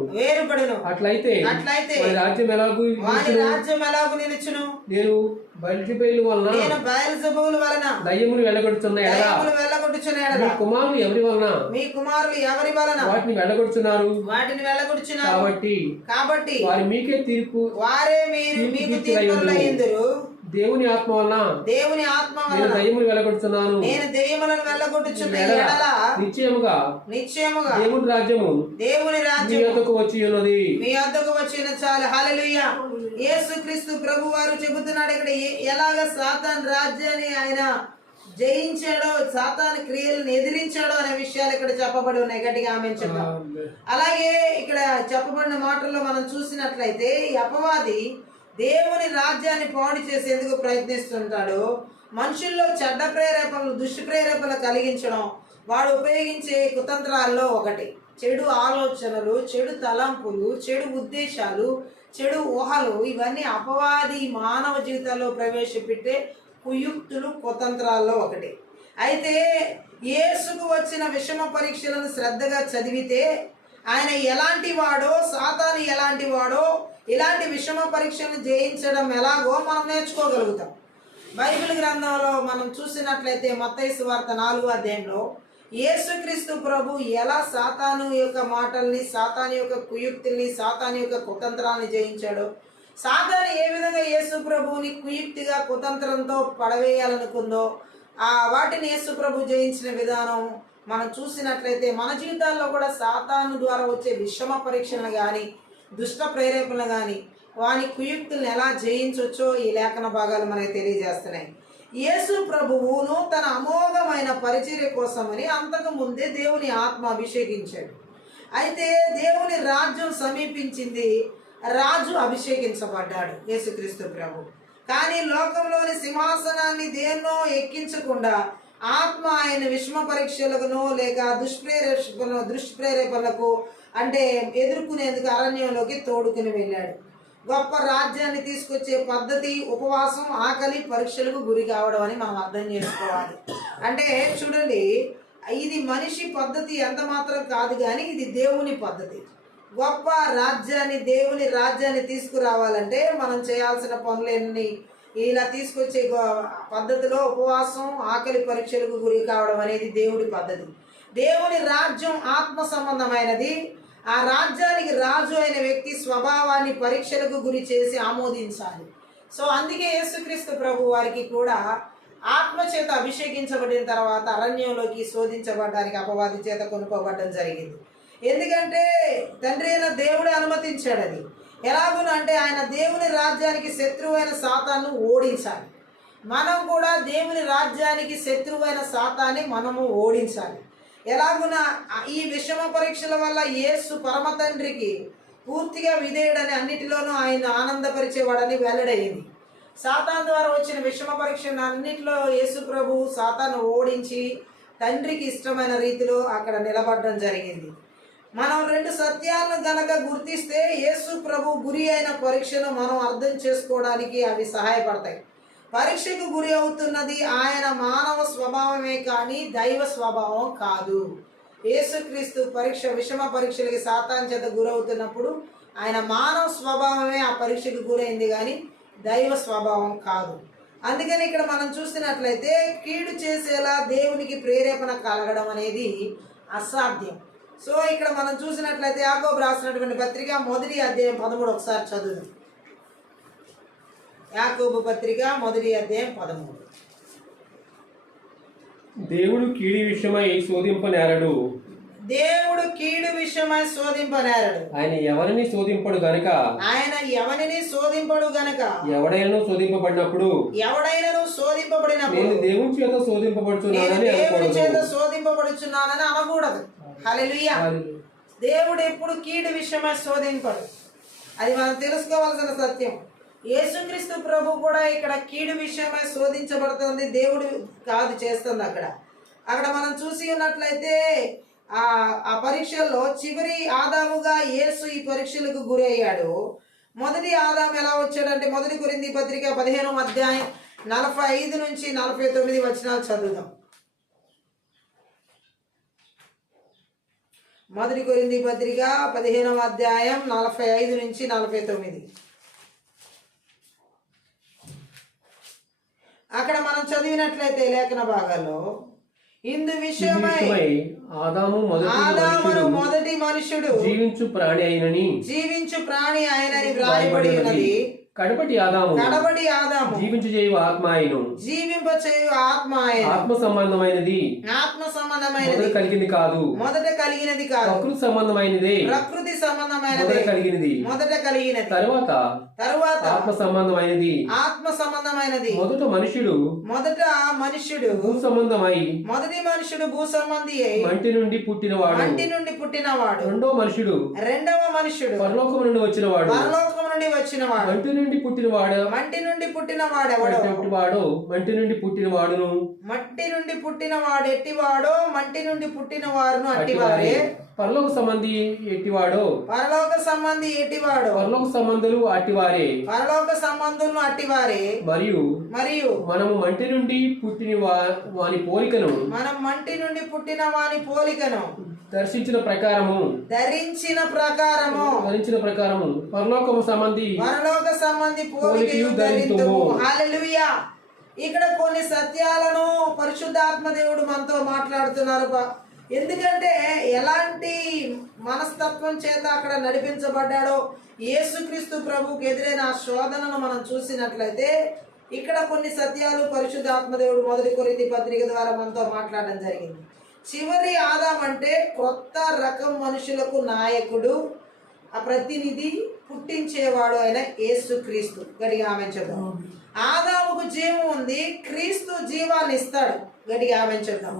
అట్లయితే రాజ్యం ఎలాగూ నిలుచును. నేను బయల్జెబూలు వలన దయ్యములు వెళ్ళగొడుచున్నాయా? మీ కుమారులు ఎవరి వలన వాటిని వెళ్ళగొడుచున్నారు? కాబట్టి వారి మీకే తీర్పు దేవుని ఆత్మ వలన దయ్యములు వెళ్ళగొడుతున్నాను. నిశ్చయముగా దేవుని రాజ్యము మీ వద్దకు వచ్చి ఉన్నది. చాలు. హల్లెలూయా. యేసుక్రీస్తు ప్రభు వారు చెబుతున్నాడు ఇక్కడ ఎలాగ సాతాన్ రాజ్యాన్ని ఆయన జయించాడో, సాతాన్ క్రియలను ఎదిరించాడో అనే విషయాలు ఇక్కడ చెప్పబడి ఉన్నాయి. గట్టిగా ఆమేన్ చెప్దాం. అలాగే ఇక్కడ చెప్పబడిన మాటల్లో మనం చూసినట్లయితే ఈ అపవాది దేవుని రాజ్యాన్ని పాడు చేసేందుకు ప్రయత్నిస్తుంటాడు. మనుషుల్లో చెడ్డ ప్రేరేపణలు, దుష్ట ప్రేరేపణలు కలిగించడం వాడు ఉపయోగించే కుతంత్రాల్లో ఒకటి. చెడు ఆలోచనలు, చెడు తలంపులు, చెడు ఉద్దేశాలు, చెడు ఊహలు, ఇవన్నీ అపవాది మానవ జీవితాల్లో ప్రవేశపెట్టే కుయుక్తులు, కుతంత్రాల్లో ఒకటి. అయితే యేసుకు వచ్చిన విషమ పరీక్షలను శ్రద్ధగా చదివితే ఆయన ఎలాంటి వాడో, సాతాను ఎలాంటి వాడో, ఇలాంటి విషమ పరీక్షలను జయించడం ఎలాగో మనం నేర్చుకోగలుగుతాం. బైబిల్ గ్రంథంలో మనం చూసినట్లయితే మత్తయి సువార్త 4వ అధ్యాయంలో యేసుక్రీస్తు ప్రభు ఎలా సాతాను యొక్క మాటల్ని, సాతాను యొక్క కుయుక్తుల్ని, సాతాను యొక్క కుతంత్రాన్ని జయించాడో, సాతాను ఏ విధంగా యేసు ప్రభువుని కుయుక్తిగా కుతంత్రంతో పడవేయాలనుకుందో వాటిని యేసు ప్రభు జయించిన విధానం మనం చూసినట్లయితే మన జీవితాల్లో కూడా సాతాను ద్వారా వచ్చే విషమ పరీక్షలను కానీ, దుష్ట ప్రేరేపణలు కానీ, వాని కుయుక్తులను ఎలా జయించవచ్చో ఈ లేఖన భాగాలు మనకి తెలియజేస్తున్నాయి. యేసు ప్రభువును తన అమోఘమైన పరిచర్య కోసమని అంతకు ముందే దేవుని ఆత్మ అభిషేకించాడు. అయితే దేవుని రాజ్యం సమీపించింది, రాజు అభిషేకించబడ్డాడు యేసుక్రీస్తు ప్రభు. కానీ లోకంలోని సింహాసనాన్ని దేన్నో ఎక్కించకుండా ఆత్మ ఆయన విషమ పరీక్షలకు లేక దుష్ప్రేరేపణలకు అంటే ఎదుర్కొనేందుకు అరణ్యంలోకి తోడుకుని వెళ్ళాడు. గొప్ప రాజ్యాన్ని తీసుకొచ్చే పద్ధతి ఉపవాసం, ఆకలి, పరీక్షలకు గురి కావడం అని మనం అర్థం చేసుకోవాలి. అంటే చూడండి, ఇది మనిషి పద్ధతి ఎంత మాత్రం కాదు, కానీ ఇది దేవుని పద్ధతి. గొప్ప రాజ్యాన్ని, దేవుని రాజ్యాన్ని తీసుకురావాలంటే మనం చేయాల్సిన పనులన్నీ ఇలా తీసుకొచ్చే పద్ధతిలో ఉపవాసం, ఆకలి, పరీక్షలకు గురి కావడం అనేది దేవుడి పద్ధతి. దేవుని రాజ్యం ఆత్మ సంబంధమైనది. ఆ రాజ్యానికి రాజు అయిన వ్యక్తి స్వభావాన్ని పరీక్షలకు గురి చేసి ఆమోదించాలి. సో అందుకే యేసుక్రీస్తు ప్రభు వారికి కూడా ఆత్మ చేత అభిషేకించబడిన తర్వాత అరణ్యంలోకి శోధించబడడానికి అపవాది చేత కొనుక్కోబడడం జరిగింది. ఎందుకంటే తండ్రి అయిన దేవుడే అనుమతించాడు. అది ఎలాగునంటే ఆయన దేవుని రాజ్యానికి శత్రువు అయిన సాతాను ఓడించాలి. మనం కూడా దేవుని రాజ్యానికి శత్రువు అయిన సాతాన్ని మనము ఓడించాలి. ఎలాగున ఈ విషమ పరీక్షల వల్ల యేసు పరమ తండ్రికి పూర్తిగా విధేయుడని, అన్నిటిలోనూ ఆయన ఆనందపరిచేవాడని వెల్లడైంది. సాతాను ద్వారా వచ్చిన విషమ పరీక్షను అన్నిటిలో యేసు ప్రభు సాతాను ఓడించి తండ్రికి ఇష్టమైన రీతిలో అక్కడ నిలబడడం జరిగింది. మనం రెండు సత్యాలను గనక గుర్తిస్తే యేసు ప్రభు గురి అయిన పరీక్షను మనం అర్థం చేసుకోవడానికి అవి సహాయపడతాయి. పరీక్షకు గురి అవుతున్నది ఆయన మానవ స్వభావమే కానీ దైవ స్వభావం కాదు. యేసుక్రీస్తు విషమ పరీక్షలకి సాతాను చేత గురవుతున్నప్పుడు ఆయన మానవ స్వభావమే ఆ పరీక్షకు గురైంది కానీ దైవ స్వభావం కాదు. అందుకని ఇక్కడ మనం చూసినట్లయితే కీడు చేసేలా దేవునికి ప్రేరేపణ కలగడం అనేది అసాధ్యం. సో ఇక్కడ మనం చూసినట్లయితే యాకోబు రాసినటువంటి పత్రిక 1వ అధ్యాయం 13 ఒకసారి చదువు. యాకోబు పత్రిక 1వ అధ్యాయం 13. దేవుడు కీడు విషయమై శోధింపనేరడు. దేవుడు కీడు విషయమై శోధింపనేరడు. ఆయన ఎవరిని శోధింపడు గనక ఎవడైనా శోధింపబడినప్పుడు నేను దేవుని చేత శోధింపబడుచున్నానని అనకూడదు. హల్లెలూయా. దేవుడు ఎప్పుడు కీడు విషయమై శోధింపడు. అది మనం తెలుసుకోవాల్సిన సత్యం. యేసుక్రీస్తు ప్రభు కూడా ఇక్కడ కీడు విషయమై శోధించబడుతుంది, దేవుడు కాదు చేస్తుంది. అక్కడ మనం చూసి ఉన్నట్లయితే ఆ పరీక్షల్లో చివరి ఆదాముగా యేసు ఈ పరీక్షలకు గురయ్యాడు. మొదటి ఆదాము ఎలా వచ్చాడంటే, మొదటి కొరింథీ పత్రిక 15వ అధ్యాయం 45 నుంచి 49 వచనాలు చదువుదాం. మొదటి కొరింథీ పత్రిక 15వ అధ్యాయం 45 నుంచి 49. అక్కడ మనం చదివినట్లయితే లేఖన భాగాల్లో, ఇందు విషయమై ఆదామును మొదటి మనుషుడు జీవించు ప్రాణి అయినని వ్రాయబడి ఉన్నది. కడపటి ఆదాము జీవింపచేయు ఆత్మ ఆయను. ఆత్మ సంబంధమైనది మొదట కలిగినది కాదు, ప్రకృతి సంబంధమైనది మొదట కలిగినది, తరువాత ఆత్మ సంబంధమైనది. మొదట మనుషుడు మొదటి మనుషుడు భూసంబంధి అయి మంటి నుండి పుట్టినవాడు. రెండవ మనుషుడు పరలోకము నుండి వచ్చినవాడు. మంటి నుండి పుట్టినవాడు మట్టి నుండి పుట్టినవాడు ఎట్టివాడో మంటి నుండి పుట్టిన వారును అట్టివారే. పరలోక సంబంధి ఎట్టివాడో పరలోక సంబంధులు అట్టివారే. మరియు మనము మంటి నుండి పుట్టిన వాని పోలికను దర్శించిన ప్రకారము పరలోక సంబంధి పోలికయు ధరింతుము. హల్లెలూయా. ఇక్కడ కొన్ని సత్యాలను పరిశుద్ధాత్మ దేవుడు మనతో మాట్లాడుతున్నారు. ఎందుకంటే ఎలాంటి మనస్తత్వం చేత అక్కడ నడిపించబడ్డాడో, యేసుక్రీస్తు ప్రభువుకి ఎదురైన ఆ శోధనను మనం చూసినట్లయితే ఇక్కడ కొన్ని సత్యాలు పరిశుద్ధాత్మ దేవుడు మొదటి కొరింథీ పత్రిక ద్వారా మనతో మాట్లాడడం జరిగింది. చివరి ఆదాం అంటే కొత్త రకం మనుషులకు నాయకుడు, ఆ ప్రతినిధి, పుట్టించేవాడు అయిన యేసుక్రీస్తు. గట్టిగా ఆమేన్ చెప్దాం. ఆదాముకు జీవం ఉంది, క్రీస్తు జీవాన్ని ఇస్తాడు. గట్టిగా ఆమేన్ చెప్దాం.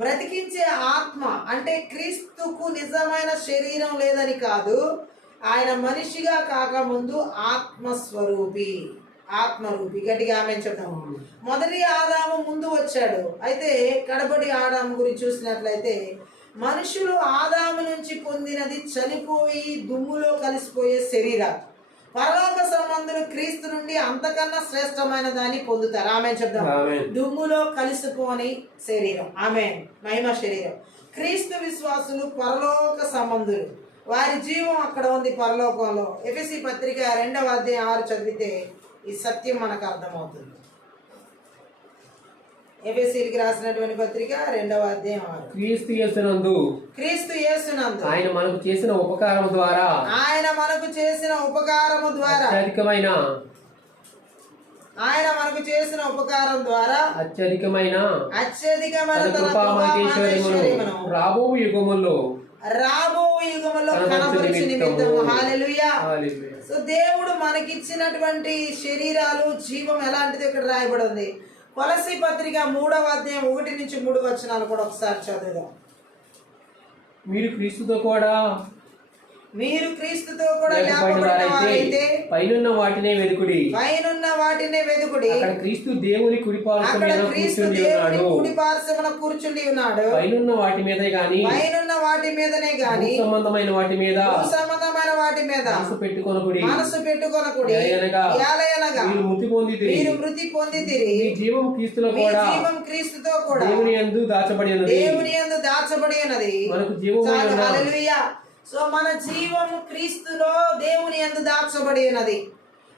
బ్రతికించే ఆత్మ అంటే క్రీస్తుకు నిజమైన శరీరం లేదని కాదు, ఆయన మనిషిగా కాకముందు ఆత్మరూపి. గట్టిగా ఆమేన్ చెప్దాం. మొదటి ఆదాము ముందు వచ్చాడు. అయితే కడపటి ఆదాము గురించి చూసినట్లయితే, మనుషులు ఆదాము నుంచి పొందినది చనిపోయి దుమ్ములో కలిసిపోయే శరీరం. పరలోక సంబంధులు క్రీస్తు నుండి అంతకన్నా శ్రేష్టమైన దాన్ని పొందుతారు. ఆమేన్ చెప్దాం. దుమ్ములో కలిసిపోని శరీరం, ఆమేన్, మహిమ శరీరం. క్రీస్తు విశ్వాసులు పరలోక సంబంధులు, వారి జీవం అక్కడ ఉంది పరలోకంలో. ఎఫెసీ పత్రిక 2వ అధ్యాయం 6 చదివితే ఈ సత్యం మనకు అర్థమవుతుంది. ఎఫెసీయులకు రాసినటువంటి పత్రిక 2వ అధ్యాయం 6. క్రీస్తు యేసునందు ఆయన మనకు చేసిన ఉపకారము ద్వారా అత్యధికమైన రాబో యుగములో కనపరుచు నిమిత్తము. హల్లెలూయా. సో దేవుడు మనకిచ్చినటువంటి శరీరాలు, జీవం ఎలాంటిది ఇక్కడ రాయబడి ఉంది. కొలస్సీ పత్రిక 3వ అధ్యాయం 1 నుంచి 3 వచనాలు కూడా ఒకసారి చదువుదాం. మీరు క్రీస్తుతో కూడా లేపబడిన వారైతే పైనున్న వాటినే వెదుకుడి. అక్కడ క్రీస్తు దేవుని కుడి పార్శ్వమున కూర్చుండి ఉన్నాడు. పైనున్న వాటి మీదనే గాని సంబంధమైన వాటి మీద మనసు పెట్టుకొనకుడి. మీరు మృతి పొందితిరి. మీ జీవం క్రీస్తుతో కూడా దేవుని యందు దాచబడి ఉన్నది. మనకు జీవము. హల్లెలూయా. సో మన జీవము క్రీస్తులో దేవుని యందు దాచబడి ఉన్నది.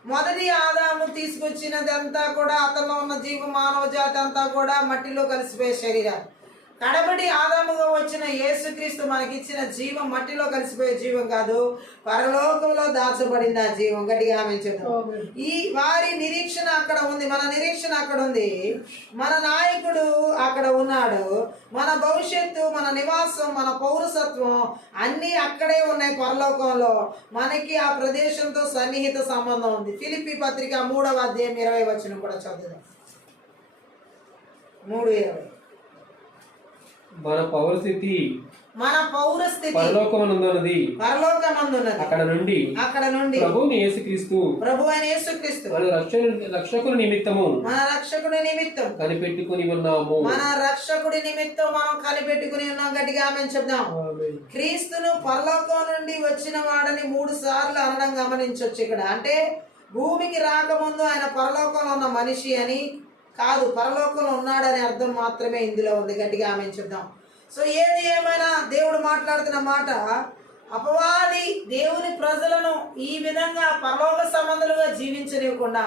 మొదటి ఆదాము తీసుకొచ్చినదంతా కూడా, అతనిలో ఉన్న జీవ మానవ జాతి అంతా కూడా మట్టిలో కలిసిపోయే శరీరం. కడబడి ఆదాముగా వచ్చిన యేసుక్రీస్తు మనకిచ్చిన జీవం మట్టిలో కలిసిపోయే జీవం కాదు, పరలోకంలో దాచబడింది ఆ జీవం. గట్టిగా ఆమేన్ చెప్తాం. ఈ వారి నిరీక్షణ అక్కడ ఉంది, మన నిరీక్షణ అక్కడ ఉంది, మన నాయకుడు అక్కడ ఉన్నాడు, మన భవిష్యత్తు, మన నివాసం, మన పౌరసత్వం అన్నీ అక్కడే ఉన్నాయి పరలోకంలో. మనకి ఆ ప్రదేశంతో సన్నిహిత సంబంధం ఉంది. ఫిలిప్పీ పత్రిక 3వ అధ్యాయం 20 వచనం కూడా చదువుదాం. 3:20. మన పౌరస్థితి మన పౌరస్థితి పరలోకమందున్నది. పరలోకమందున్నది. అక్కడ నుండి ప్రభువుని యేసుక్రీస్తు మన రక్షకుని నిమిత్తము కనిపెట్టుకుని ఉన్నాము. మన రక్షకుడి నిమిత్తం మనం కనిపెట్టుకుని ఉన్నాం. గట్టిగా ఆమేన్ చెప్దాం. క్రీస్తును పరలోకం నుండి వచ్చిన వాడని 3 సార్లు అనడం గమనించవచ్చు. ఇక్కడ అంటే భూమికి రాకముందు ఆయన పరలోకంలో ఉన్న మనిషి అని కాదు, పరలోకంలో ఉన్నాడని అర్థం మాత్రమే ఇందులో ఉంది. గట్టిగా ఆమేన్ చెప్దాం. సో ఏది ఏమైనా దేవుడు మాట్లాడుతున్న మాట, అపవాది దేవుని ప్రజలను ఈ విధంగా పరలోక సంబంధులుగా జీవించనివ్వకుండా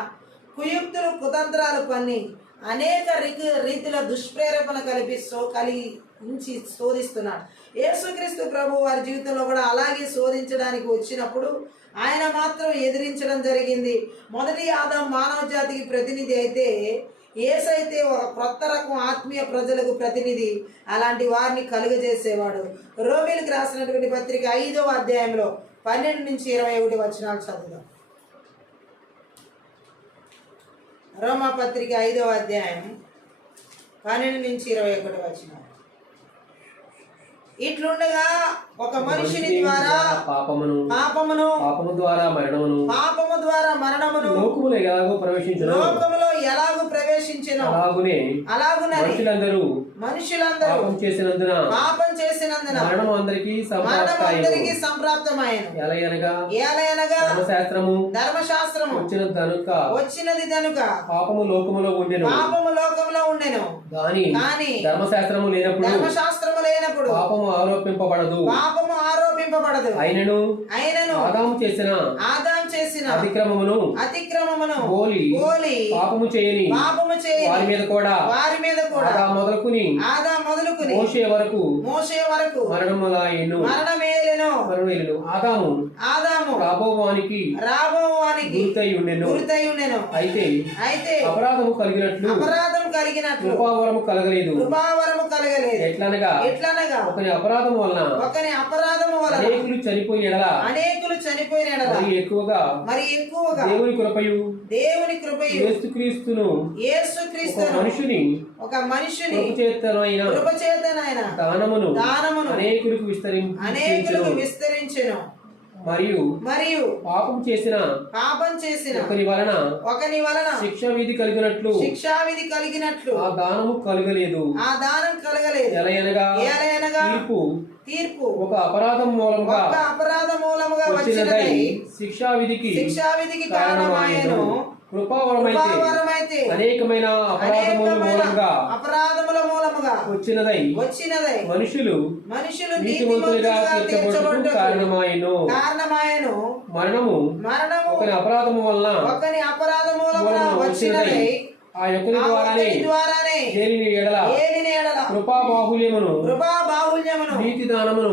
కుయుక్తులు కుతంత్రాలు పన్ని అనేక రీతిలో దుష్ప్రేరేపణ కలిగించి శోధిస్తున్నాడు. యేసుక్రీస్తు ప్రభు వారి జీవితంలో కూడా అలాగే శోధించడానికి వచ్చినప్పుడు ఆయన మాత్రం ఎదిరించడం జరిగింది. మొదటి ఆదాం మానవ జాతికి ప్రతినిధి అయితే, యేసైతే ఒక కొత్త రకం ఆత్మీయ ప్రజలకు ప్రతినిధి. అలాంటి వారిని కలుగజేసేవాడు. రోమీలకు రాసినటువంటి పత్రిక 5వ అధ్యాయంలో 12 నుంచి 21 వచనాలు చదువుదాం. రోమా పత్రిక 5వ అధ్యాయం 12 నుంచి 21 వచనాలు. ఇట్లుండగా ఒక మనుషుని ద్వారా పాపమును, పాపము ద్వారా మరణమును లోకములో ఎలాగూ ప్రవేశించెను, మనుషులందరూ పాపం చేసినందున మరణము అందరికీ సంప్రాప్తమాయెను. ఏలయనగా ధర్మశాస్త్రము వచ్చినది కనుక పాపము లోకములో ఉండెను. కానీ ధర్మశాస్త్రము లేనప్పుడు పాపము ఆరోపింపబడదు. అయినను ఆదాము చేసిన అతిక్రమమును గోలి పాపము చేయని వారి మీద కూడా ఆదాము మొదలుకుని మోషే వరకు మరణమేలెను. ఆదాము రాబోవానికి గుర్తై ఉండెను. అయితే అపరాధము కలిగినట్లు కృపావరము కలగలేదు. ఎట్లనగా ఒకని అపరాధము వలన అనేకులు చనిపోయిన ఎడల మరి ఎక్కువగా దేవుని కృపయు యేసుక్రీస్తును ఒక మనిషిని కృపచేతనైన దానమును అనేకులకు విస్తరించెను. మరియు పాపం చేసిన ఒకని వలన శిక్షా విధి కలిగినట్లు ఆ దానము కలగలేదు. ఎలయనగా తీర్పు ఒక అపరాధం మూలముగా వచ్చినదై శిక్షా విధికి కారణమాయెను. కృపావరమైతే అనేకమైన అపరాధముల మూలముగా వచ్చినదై మనుషులు నీతిమంతులుగా తీర్చబడుటకు కారణమాయెను. మరణము ఒకని అపరాధము వలన వచ్చినదై ఆ యొక్కని ద్వారానే ఏలిన ఎడల కృపా బాహుల్యమును నీతి దానమును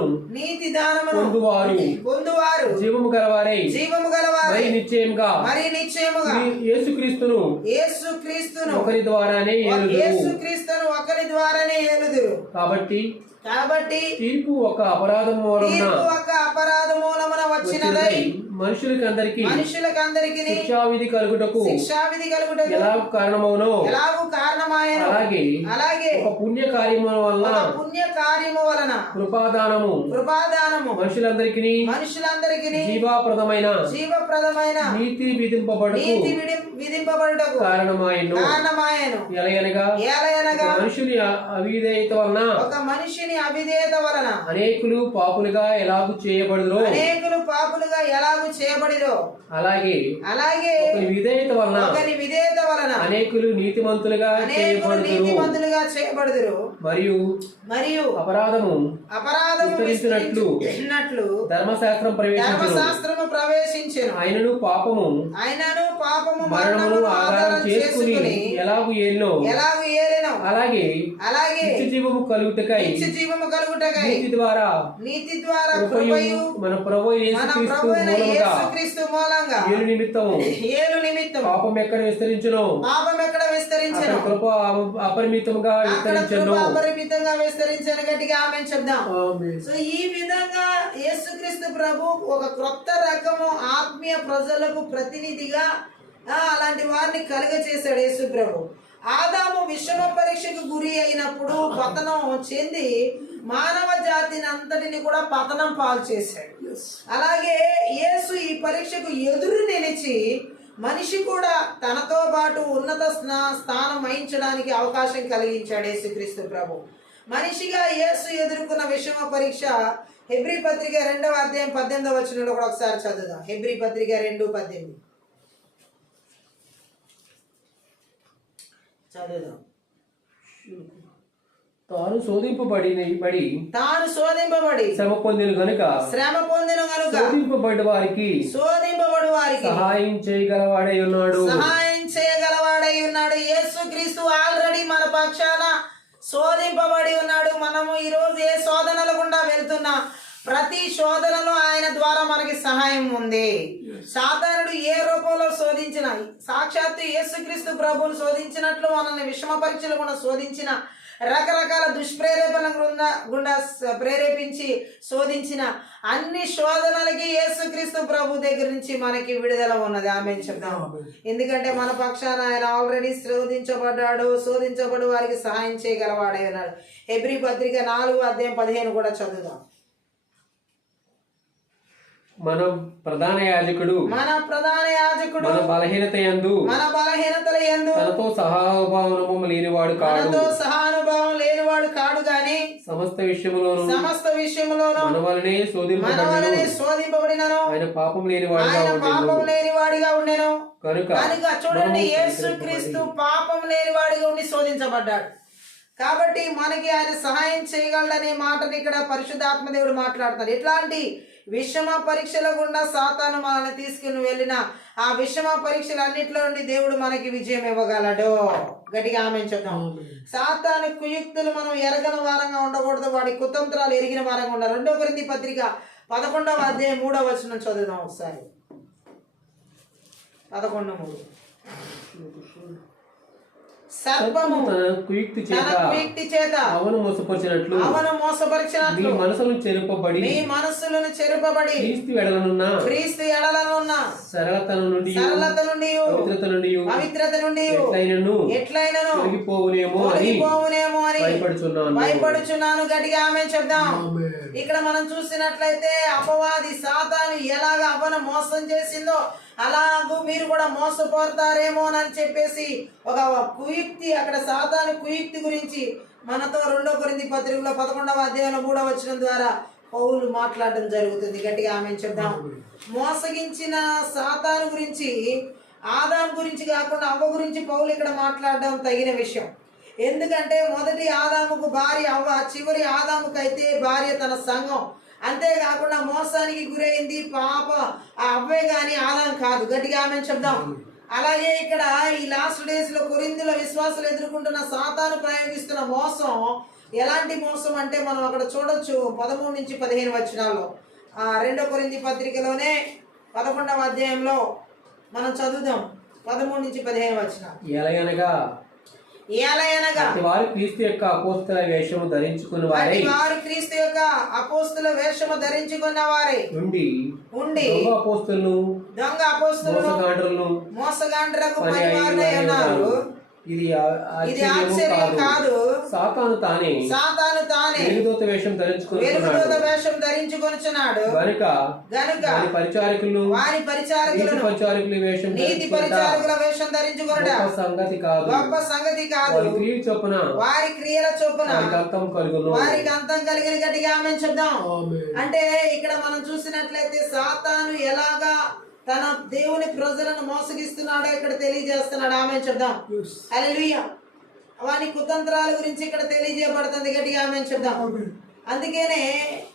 పొందువారు జీవము గలవారై మరి నిశ్చయముగా యేసుక్రీస్తును ఒకరి ద్వారానే ఏలుదురు. కాబట్టి తీర్పు ఒక అపరాధం మూలమున వచ్చినదై మనుషులకందరికి శిక్షా విధి కలుగుటకు ఎలాగూ కారణమవునో అలాగే ఒక పుణ్య కార్యము వలన కృపాదానము మనుషులందరికీ జీవప్రదమైన నీతి విధింపబడుటకు కారణమాయెను. ఎలయనగా మనుషుని అవిధేయత వలన అనేకులు పాపులుగా ఎలాగూ చేయబడుదురో అలాగే ఒకని విధేయత వలన అనేకులు నీతిమంతులుగా చేయబడుదురు. మరియు అపరాధము విస్తరించినట్లు ధర్మశాస్త్రం ప్రవేశించెను. ఆయనను పాపము మరణమును ఆధారం చేసుకుని ఎలాగూ ఏలినో అలాగే నిత్యజీవము కలుగుటకై నీతి ద్వారా మన ప్రభువైన యేసుక్రీస్తు మూలంగా ఏలు నిమిత్తము పాపం ఎక్కడ విస్తరించునో కృప అపరిమితంగా విస్తరించను. గట్టిగా ఆమేన్ చెప్దాం. సో ఈ విధంగా యేసుక్రీస్తు ప్రభు ఒక క్రొత్త రకము ఆత్మీయ ప్రజలకు ప్రతినిధిగా అలాంటి వారిని కలుగచేశాడు యేసు ప్రభు. ఆదాము విషమ పరీక్షకు గురి అయినప్పుడు పతనం చెంది మానవ జాతిని అంతటిని కూడా పతనం పాలు చేశాడు. అలాగే యేసు ఈ పరీక్షకు ఎదురు నిలిచి మనిషి కూడా తనతో పాటు ఉన్నత స్థానం వహించడానికి అవకాశం కలిగించాడు యేసుక్రీస్తు ప్రభు. మనిషిగా యేసు ఎదుర్కొన్న విషమ పరీక్ష హెబ్రీ పత్రిక 2వ అధ్యాయం 18వ వచనంలో కూడా ఒకసారి చదువుదాం. హెబ్రీ పత్రిక 2:18 చదువుదాం. తాను శోధింపబడి శ్రమ పొందిన గనుక శోధింపబడి వారికి సహాయం చేయగలవాడై ఉన్నాడు. యేసుక్రీస్తు ఆల్రెడీ మన పక్షాన శోధింపబడి ఉన్నాడు. మనము ఈరోజు ఏ శోధనల గుండా వెళ్తున్నా ప్రతి శోధనలో ఆయన ద్వారా మనకి సహాయం ఉంది. సాతానుడు ఏ రూపంలో శోధించిన, సాక్షాత్తు యేసుక్రీస్తు ప్రభువును శోధించినట్లు మనల్ని విషమ పరీక్షలు కూడా శోధించిన, రకరకాల దుష్ప్రేరేపణ గుండా ప్రేరేపించి శోధించిన అన్ని శోధనలకి యేసుక్రీస్తు ప్రభు దగ్గర నుంచి మనకి విడుదల ఉన్నది. ఆమేన్ చెప్దాం. ఎందుకంటే మన పక్షాన ఆయన ఆల్రెడీ శోధించబడి వారికి సహాయం చేయగలవాడే ఉన్నాడు. హెబ్రీ పత్రిక 4వ అధ్యాయం 15 కూడా చదువుదాం. మన ప్రధాన యాజకుడు మన బలహీనతల యందు తనతో సహానుభావం లేనివాడు కాడు గాని సమస్త విషయములోను మన వలనే శోధింపబడినను ఆయన పాపం లేనివాడిగా ఉండెను. కనుక చూడండి, యేసుక్రీస్తు పాపం లేనివాడిగా ఉండి శోధించబడ్డాడు. కాబట్టి మనకి ఆయన సహాయం చేయగలడనే మాటని ఇక్కడ పరిశుద్ధాత్మ దేవుడు మాట్లాడతాడు. ఎట్లాంటి విషమ పరీక్షల గుండా సాతాను మనల్ని తీసుకుని వెళ్ళిన ఆ విషమ పరీక్షలన్నిట్లో నుండి దేవుడు మనకి విజయం ఇవ్వగలడు. గట్టిగా ఆమేన్ చెప్దాం. సాతాను కుయుక్తులు మనం ఎరగని వారంగా ఉండకూడదు, వాడి కుతంత్రాలు ఎరిగిన వారంగా ఉండాలి. 2 కొరింథీ పత్రిక 11వ అధ్యాయం 3వ వచనం చదువుదాం ఒకసారి. 11:3 సర్పము తన కుయుక్తి చేత అవను మోసపరిచినట్లు మీ మనసులను చెరుపబడి క్రీస్తు ఎడలనున్న సరళత నుండి పవిత్రత నుండి ఎట్లైనను తొలగిపోవునేమో అని భయపడుచున్నాను. గట్టిగా ఆమేన్ చెప్దాం. ఇక్కడ మనం చూసినట్లయితే అపవాది సాతాను ఎలాగ అవ్వను మోసం చేసిందో అలాగూ మీరు కూడా మోసపోతారేమో అని చెప్పేసి ఒక కుయుక్తి, అక్కడ సాతాను కుయుక్తి గురించి మనతో 2 కొరింథీ పత్రికలో 11వ అధ్యాయంలో 3వ వచనం ద్వారా పౌలు మాట్లాడడం జరుగుతుంది. గట్టిగా ఆమేన్ చెప్దాం. మోసగించిన సాతాను గురించి, ఆదాం గురించి కాకుండా అవ్వ గురించి పౌలు ఇక్కడ మాట్లాడడం తగిన విషయం. ఎందుకంటే మొదటి ఆదాముకు భార్య అవ్వ, చివరి ఆదాముకైతే భార్య తన సంఘం. అంతేకాకుండా మోసానికి గురైంది పాప ఆ అవ్వే గాని ఆదాం కాదు. గట్టిగా ఆమేన్ చెప్దాం. అలాగే ఇక్కడ ఈ లాస్ట్ డేస్ లో కొరింథీల విశ్వాసులు ఎదుర్కొంటున్న సాతాను ప్రయోగిస్తున్న మోసం ఎలాంటి మోసం అంటే మనం అక్కడ చూడొచ్చు 13 నుంచి 15 వచనాల్లో. 2 కొరింథీ పత్రికలోనే 11వ అధ్యాయంలో మనం చదువుదాం. 13 నుంచి 15 వచనాలు. ఎలయనగా వారు క్రీస్తు యొక్క అపోస్తల వేషము ధరించుకున్న వారే ఉండి దొంగ అపోస్తలును మోసగాండ్రులకు పనివారై ఉన్నారు. ఇది ఆశ్చర్యం కాదు. సాతాను తానే వెలుగుదూత వేషం ధరించుకొనుచున్నాడు గనుక వారి పరిచారకులు నీతి పరిచారకుల వేషం ధరించుకొనుట గొప్ప సంగతి కాదు. వారి క్రియల చొప్పున వారికి అంతం కలిగిన. గట్టిగా ఆమేన్ చెప్దాం. అంటే ఇక్కడ మనం చూసినట్లయితే సాతాను ఎలాగా తన దేవుని ప్రజలను మోసగిస్తున్నాడో ఇక్కడ తెలియజేస్తున్నాడు. ఆమేన్ చెప్దాం. హల్లెలూయా. వాని కుతంత్రాల గురించి ఇక్కడ తెలియజేయబడుతుంది. గట్టిగా ఆమేన్ చెప్దాం. అందుకనే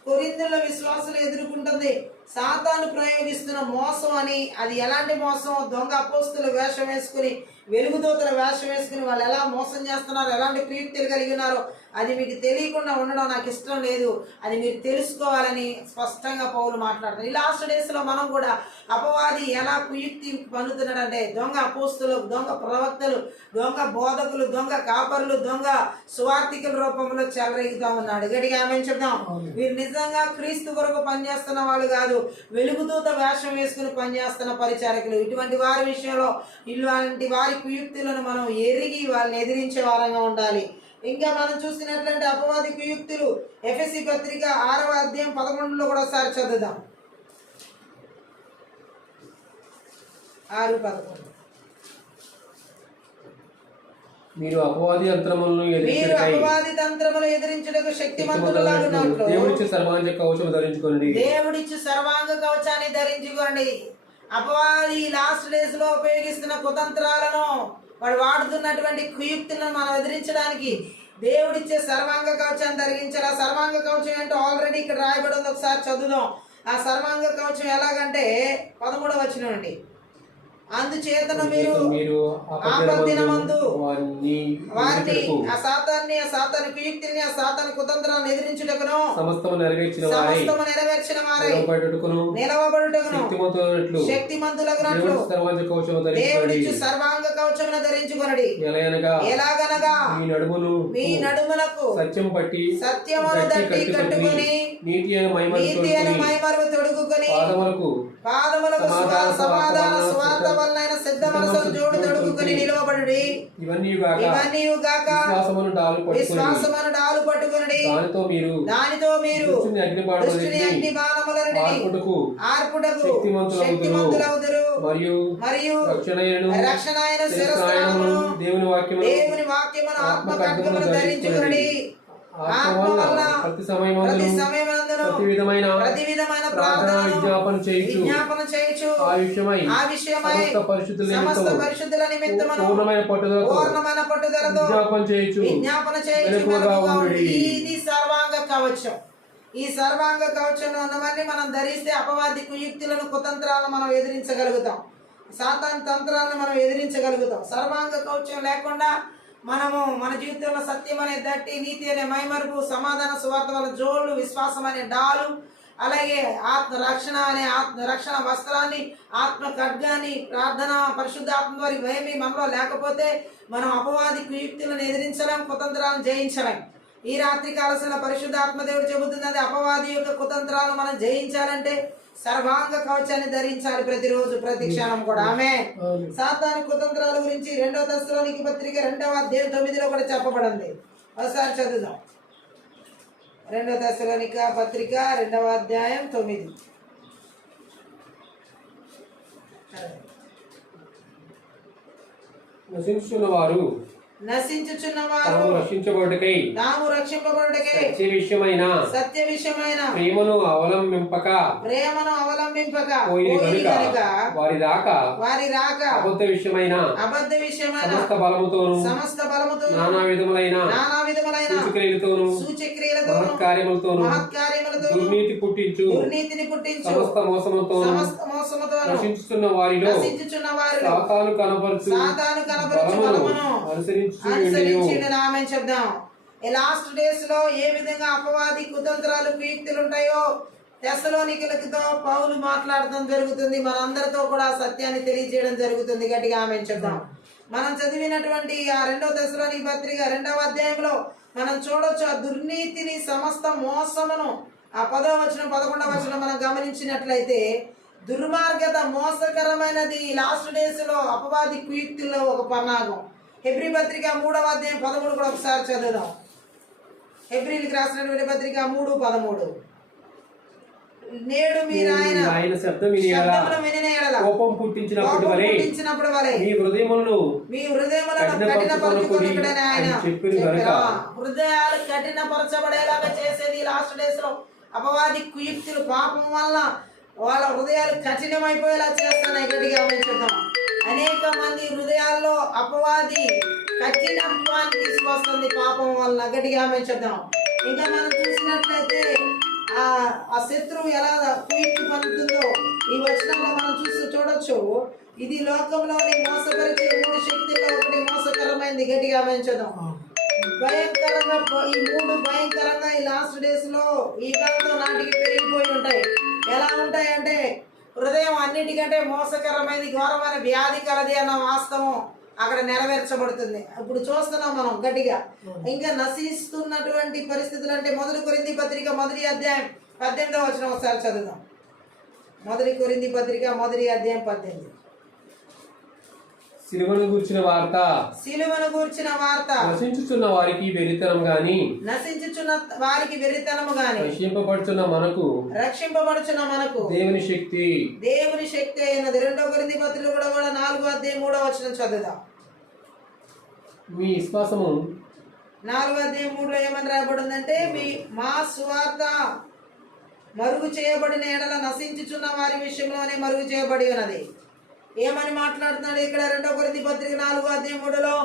కొరింథీయుల విశ్వాసులు ఎదుర్కొంటుంది సాతాను ప్రయోగిస్తున్న మోసం అని. అది ఎలాంటి మోసం? దొంగ అపోస్తుల వేషం వేసుకుని, వెలుగుదూతల వేషం వేసుకుని వాళ్ళు ఎలా మోసం చేస్తున్నారు, ఎలాంటి కుయుక్తులు కలిగి ఉన్నారో అది మీకు తెలియకుండా ఉండడం నాకు ఇష్టం లేదు. అది మీరు తెలుసుకోవాలని స్పష్టంగా పౌలు మాట్లాడుతారు. ఈ లాస్ట్ డేస్ లో మనం కూడా అపవాది ఎలా కుయుక్తి పన్నుతున్నాడంటే దొంగ అపోస్తులు, దొంగ ప్రవక్తలు, దొంగ బోధకులు, దొంగ కాపరులు, దొంగ సువార్థికుల రూపంలో చెలరేగుతా ఉన్నాడు. గట్టిగా ఆమేన్ చెప్దాం. వీరు నిజంగా క్రీస్తు కొరకు పనిచేస్తున్న వాళ్ళు కాదు, వెలుగుదూత వేషం వేసుకుని పనిచేస్తున్న పరిచారకులు. ఇటువంటి వారి విషయంలో ఇలాంటి వారి వారి కుయుక్తులను మనం ఎరిగి వాళ్ళని ఎదిరించే వారంగా ఉండాలి. ఇంకా మనం చూసినట్లయితే అపవాది కుయుక్తులు ఎఫెసీ పత్రిక 6వ అధ్యాయం 11లో కూడా ఒకసారి చదువుదాం. 6:11. మీరు అపవాది తంత్రములను ఎదిరించుటకు శక్తిమంతులులాగున్నట్లు దేవుడిచ్చు సర్వాంగ కవచము ధరించుకోండి. దేవుడిచ్చు సర్వాంగ కవచాన్ని ధరించుకోండి. అపవాది లాస్ట్ డేస్ లో ఉపయోగిస్తున్న కుతంత్రాలను, వాడు వాడుతున్నటువంటి కుయుక్తులను మనం ఎదిరించడానికి దేవుడిచ్చే సర్వాంగ కవచాన్ని ధరించాలి. ఆ సర్వాంగ కవచం ఏంటో ఆల్రెడీ ఇక్కడ రాయబడి ఉంది, ఒకసారి చదువుదాం. ఆ సర్వాంగ కవచం ఎలాగంటే 13వ వచనం అండి. అందుచేతను మీరు ఆపద్దినమందు వారిని ఆ సాతాను కుయుక్తిని, ఆ సాతాను కుతంత్రాన్ని ఎదిరించుటకును సమస్తము నెరవేర్చిన వారై నిలవబడుటకును శక్తిమంతులగునట్లు దేవుడిచ్చు సర్వాంగ కవచమును ధరించుకొనుడి. ఎలాగనగా మీ నడుములకు సత్యమును దట్టి కట్టుకొని నీతి అను మైమరువు తొడుగుకొని పాదములకు సమాధాన స్వార్థ వలన సిద్ధ మనసును జోడు తొడుగుకొని నిలవబడుడి. ఇవన్నీ గాక విశ్వాసమును డాలు పట్టుకొనుడి. దానితో మీరు దుష్టుని అగ్ని బాణములను ఆర్పుటకు శక్తిమంతులవుదురు. మరియు రక్షణయైన శిరస్త్రాణమును దేవుని వాక్యమును ఆత్మ ఖడ్గమును ధరించుకొనుడి. ఆత్మ వలన ప్రతి సమయమందును ప్రతి విధమైన ప్రార్థన విజ్ఞాపన చేయుచు ఆ విషయమై సమస్త పరిశుద్ధుల నిమిత్తమును పూర్ణమైన పట్టుదలతో విజ్ఞాపన చేయుచు. ఇది సర్వాంగ కవచం. ఈ సర్వాంగ కవచం ఉన్నవన్నీ మనం ధరిస్తే అపవాది కుయుక్తులను, కుతంత్రాలను మనం ఎదిరించగలుగుతాం. సాతాను తంత్రాలను మనం ఎదిరించగలుగుతాం. సర్వాంగ కవచం లేకుండా మనము మన జీవితంలో సత్యం అనే దట్టి, నీతి అనే మైమరుపు, సమాధాన సువార్త వల్ల జోళ్ళు, విశ్వాసం అనే డాలు, అలాగే ఆత్మ రక్షణ అనే రక్షణ వస్త్రాన్ని, ఆత్మ ఖడ్గాన్ని, ప్రార్థన, పరిశుద్ధాత్మ ద్వారా ఇవేమీ మనలో లేకపోతే మనం అపవాది కుయుక్తులను ఎదిరించలేం, కుతంత్రాలను జయించలేం. ఈ రాత్రి కాలసిన పరిశుద్ధాత్మ దేవుడు చెబుతున్నది, అపవాది యొక్క కుతంత్రాలను మనం జయించాలంటే సర్వాంగ కవచాన్ని ధరించాలి ప్రతిరోజు, ప్రతి క్షణం కూడా. ఆమె సాతాను కుతంత్రాల గురించి 2వ తెస్సలోనికీ పత్రిక 2వ అధ్యాయం 9లో కూడా చెప్పబడింది. ఒకసారి చదువుదాం. 2వ తెస్సలోనిక పత్రిక 2వ అధ్యాయం 9. నశించుచున్నవారు తాము రక్షింపబడుటకై సత్య విషయమైన ప్రేమను అవలంబింపక పోయి గనుక వారి రాక అబద్ధ విషయమైన సమస్త బలముతోను నానా విధములైన సూచక్రియలతోను మహత్కార్యములతోను దుర్నీతిని పుట్టించు సమస్త మోసముతోను నశించుచున్న వారిలో సాతాను కనపరచు బలమును అనుసరించు. చెప్దాం. లాస్ట్ డేస్ లో ఏ విధంగా అపవాది కుతంత్రాలు, కుయుక్తులు ఉంటాయో తెస్సలోనికీయులతో పౌలు మాట్లాడటం జరుగుతుంది. మనందరితో కూడా సత్యాన్ని తెలియజేయడం జరుగుతుంది. గట్టిగా ఆమేన్ చెప్దాం. మనం చదివినటువంటి ఆ 2వ తెస్సలోనికీ పత్రిక 2వ అధ్యాయంలో మనం చూడొచ్చు ఆ దుర్నీతిని, సమస్త మోసమును. ఆ 10వ వచనం 11వ వచనం మనం గమనించినట్లయితే దుర్మార్గత, మోసకరమైనది లాస్ట్ డేస్ లో అపవాది కుయుక్తుల్లో ఒక పన్నాగం. హెబ్రీ పత్రిక 3వ అధ్యాయం 13 కూడా ఒకసారి చదువుదాం. హెబ్రీలకు రాసినటువంటి పత్రిక 3:13. నేడు మీరు ఆయన శబ్దం వినిన ఎడల కోపం పుట్టించినప్పుడు వలె మీ హృదయములను కఠినపరచుకొనుటని ఆయన చెప్పెను. హృదయాలు కఠినపరచబడేలాగా చేసేది లాస్ట్ డేస్ లో అపవాది కుయుక్తులు. పాపం వల్ల వాళ్ళ హృదయాలు కఠినమైపోయేలా చేస్తున్నాయి. గట్టిగా ఆమేన్. అనేక మంది హృదయాల్లో అపవాది కఠినత్వాన్ని తీసుకొస్తుంది పాపం వల్ల. గట్టిగా ఆమేన్ చెప్దాం. ఇంకా మనం చూసినట్లయితే ఆ శత్రువు ఎలా కుయుక్తి పలుకుతుందో ఈ వచనంలో మనం చూడొచ్చు. ఇది లోకంలోని మోసపరిచే 3 శక్తుల్లో ఒకటి మోసకరమైనది. గట్టిగా ఆమేన్ చెప్దాం. భయంకరంగా ఈ 3 భయంకరంగా ఈ లాస్ట్ డేస్ లో ఈ కాలంతో నాటికి పెరిగిపోయి ఉంటాయి. ఎలా ఉంటాయంటే హృదయం అన్నిటికంటే మోసకరమైనది, ఘోరమైన వ్యాధి కలది అన్న వాస్తవం అక్కడ నెరవేర్చబడుతుంది. ఇప్పుడు చూస్తున్నాం మనం గట్టిగా. ఇంకా నశిస్తున్నటువంటి పరిస్థితులు అంటే 1 కొరింథీ పత్రిక 1వ అధ్యాయం 18వ వచనం ఒకసారి చదువుదాం. 1 కొరింథీ పత్రిక 1వ అధ్యాయం 18. సిలువను గూర్చిన వార్త సిలువను గూర్చిన వార్త నశించుచున్న వారికి వెరితనం గాని నశించుచున్న వారికి వెరితనము గాని రక్షింపబడుచున్న మనకు దేవుని శక్తి అయినది. 2 కొరింథీ పత్రిక కూడా 4:3 చదువుదాం. మీ విశ్వాసము 4:3 ఏమని రాయబడిందంటే, మా సువార్త మరుగు చేయబడిన ఎడల నశించుచున్న వారి విషయంలోనే మరుగు చేయబడి ఉన్నది. ఏమని మాట్లాడుతున్నాడు ఇక్కడ? 2 కొరింథీ పత్రిక 4:3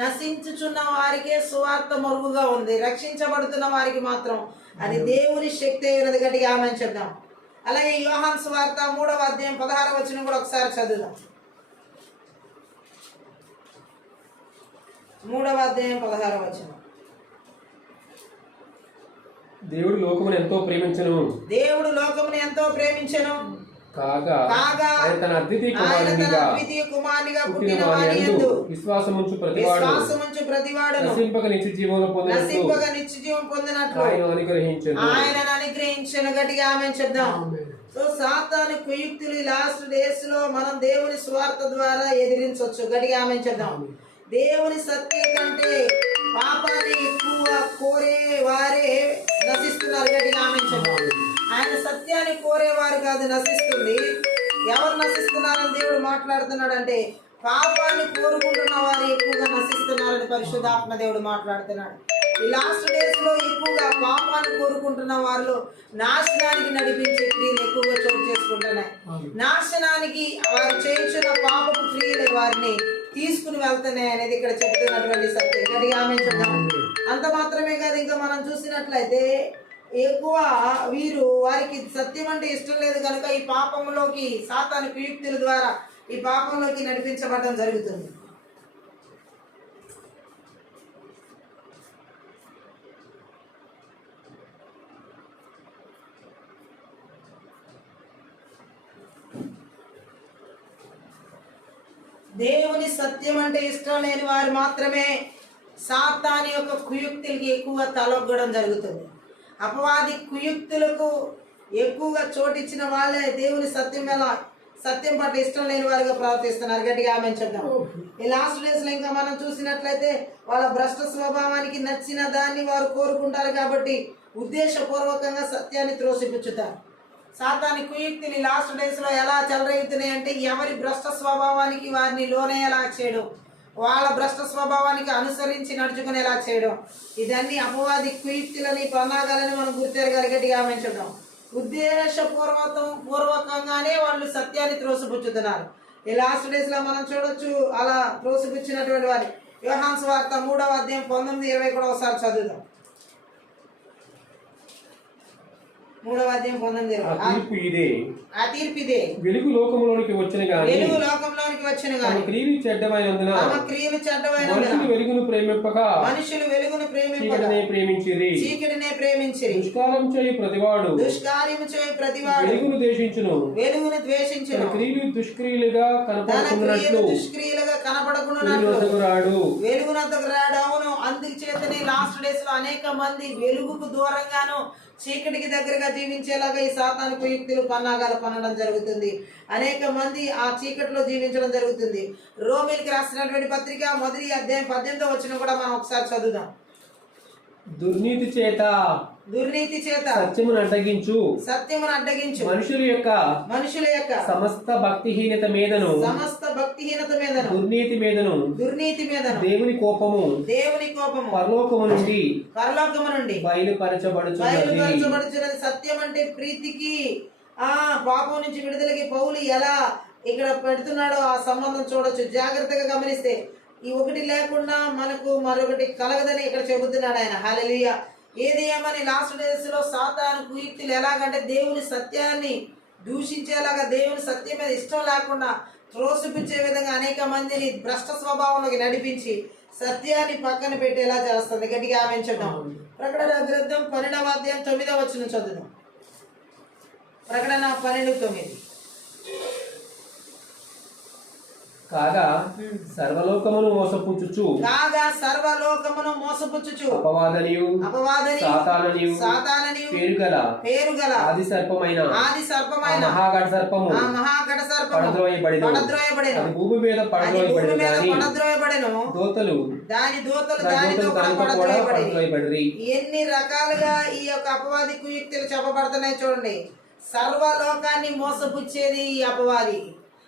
నశించుచున్న వారికే సువార్త మరుగుగా ఉంది, రక్షించబడుతున్న వారికి మాత్రం అది దేవుని శక్తి అయినది. గట్టిగా ఆమేన్ చెప్దాం. అలాగే యోహాను సువార్త 3:16 కూడా ఒకసారి చదువుదాం. 3:16 దేవుడు లోకమును ఎంతో ప్రేమించెను కాగా ఆయన తన అద్వితీయ కుమారునిగా పుట్టిన వాని యందు విశ్వాసముంచు ప్రతివాడు నశింపక నిత్య జీవము పొందినట్లు ఆయనను అనుగ్రహించెను. గట్టిగా ఆమేన్ చెప్దాం. సో సాతాను కుయుక్తులు లాస్ట్ డేస్ లో మనం దేవుని స్వార్థ ద్వారా ఎదిరించవచ్చు. గట్టిగా ఆమేన్ చెప్దాం. దేవుని సత్యం కంటే పాపాన్ని ఎక్కువ కోరే వారే నశిస్తున్నారు. గట్టిగా ఆమేన్ చెప్దాం. ఆయన సత్యాన్ని కోరేవారు కాదు నశిస్తుంది. ఎవరు నశిస్తున్నారని దేవుడు మాట్లాడుతున్నాడు అంటే, పాపాన్ని కోరుకుంటున్న వారు ఎక్కువగా నశిస్తున్నారని పరిశుద్ధాత్మ దేవుడు మాట్లాడుతున్నాడు. ఈ లాస్ట్ డేస్ లో ఎక్కువగా పాపాన్ని కోరుకుంటున్న వారిలో నాశనానికి నడిపించే క్రియలు ఎక్కువగా చోటు చేసుకుంటున్నాయి. నాశనానికి వారు చేయించిన పాపపు క్రియలు వారిని తీసుకుని వెళ్తున్నాయి అనేది ఇక్కడ చెబుతున్నటువంటి సత్యం. గట్టిగా ఆమేన్ చెప్దాం. అంత మాత్రమే కాదు, ఇంకా మనం చూసినట్లయితే ఎక్కువ వారికి సత్యం అంటే ఇష్టం లేదు కనుక ఈ పాపంలోకి సాతాను కుయుక్తుల ద్వారా ఈ పాపంలోకి నడిపించబడడం జరుగుతుంది. దేవుని సత్యం అంటే ఇష్టం లేని వారు మాత్రమే సాతాను యొక్క కుయుక్తులకి ఎక్కువగా తలొగ్గడం జరుగుతుంది. అపవాది కుయుక్తులకు ఎక్కువగా చోటిచ్చిన వాళ్ళే దేవుని సత్యం పట్ల ఇష్టం లేని వారిగా ప్రవర్తిస్తున్నారు. గట్టిగా ఆమేన్ చెప్దాం. ఈ లాస్ట్ డేస్ లో ఇంకా మనం చూసినట్లయితే వాళ్ళ భ్రష్ట స్వభావానికి నచ్చిన దాన్ని వారు కోరుకుంటారు కాబట్టి ఉద్దేశపూర్వకంగా సత్యాన్ని త్రోసిపుచ్చుతారు. సాతాను కుయుక్తులు లాస్ట్ డేస్ లో ఎలా చెలరేగుతున్నాయి అంటే, ఎవరి భ్రష్ట స్వభావానికి వారిని లోనయ్యేలా చేయడం, వాళ్ళ భ్రష్ట స్వభావానికి అనుసరించి నడుచుకునేలా చేయడం, ఇదన్నీ అపవాది కుయుక్తులని పన్నాగాలని మనం గుర్తెరగాలి. గట్టిగా ఆమేన్ చెప్దాం. ఉద్దేశపూర్వకంగానే వాళ్ళు సత్యాన్ని త్రోసిపుచ్చుతున్నారు. ఈ లాస్ట్ డేస్ లో మనం చూడొచ్చు అలా త్రోసిపుచ్చినటువంటి వారి. యోహాను సువార్త 3:19-20 కూడా ఒకసారి చదువుదాం. 3:19 ఆ తీర్పు ఇదే, వెలుగు లోకములోనికి వచ్చిన గాని తమ క్రియలు చెడ్డమైనందున మనుషులు వెలుగును ప్రేమింపక చీకటినే ప్రేమించిరి. దుష్కార్యము చేయు ప్రతివాడు వెలుగును ద్వేషించును. క్రియలు దుష్క్రియలుగా కనపడకున్నట్లు రాడు. అవును, అందుచేతనే లాస్ట్ డేస్ లో అనేక మంది వెలుగుకు దూరంగాను చీకటికి దగ్గరగా జీవించేలాగా ఈ సాతాను కుయుక్తులు పన్నాగాలు పనడం జరుగుతుంది. అనేక మంది ఆ చీకటిలో జీవించడం జరుగుతుంది. రోమీయులకు రాసినటువంటి పత్రిక 1:18 కూడా మనం ఒకసారి చదువుదాం. దుర్నీతి చేత సత్యమును అడ్డగించు మనుషుల యొక్క సమస్త భక్తిహీనత మీదను దుర్నీతి మీదను దేవుని కోపము పరలోకము నుండి బయలుపరచబడుచున్నది. సత్యం అంటే ప్రీతికి పాపం నుంచి విడుదలకి పౌలు ఎలా ఇక్కడ పెడుతున్నాడో ఆ సంబంధం చూడొచ్చు. జాగ్రత్తగా గమనిస్తే ఈ ఒకటి లేకుండా మనకు మరొకటి కలగదని ఇక్కడ చెబుతున్నాడు ఆయన. హల్లెలూయా. ఏది ఏమని లాస్ట్ డేస్ లో సాతాను కుయుక్తులు ఎలాగంటే దేవుని సత్యాన్ని దూషించేలాగా, దేవుని సత్యం మీద ఇష్టం లేకుండా త్రోసిపుచ్చే విధంగా అనేక మందిని భ్రష్ట స్వభావంలోకి నడిపించి సత్యాన్ని పక్కన పెట్టేలా చేస్తుంది. గట్టిగా ఆమేన్ చెప్దాం. ప్రకటన గ్రంథం 12:9 చదువుదాం. ప్రకటన 12:9. కాగా సర్వలోకమును మోసపుచ్చుచు అపవాదనియు సాతాననియు పేరుగల ఆది సర్పమైన మహాగణ సర్పము పడద్రోయబడెను. అది భూమి మీద పడద్రోయబడెను. దూతలు దాని దానితో కూడా పడద్రోయబడిరి. ఎన్ని రకాలుగా ఈ యొక్క అపవాది కుయుక్తులు చెప్పబడుతున్నాయి చూడండి. సర్వలోకాన్ని మోసపుచ్చేది ఈ అపవాది.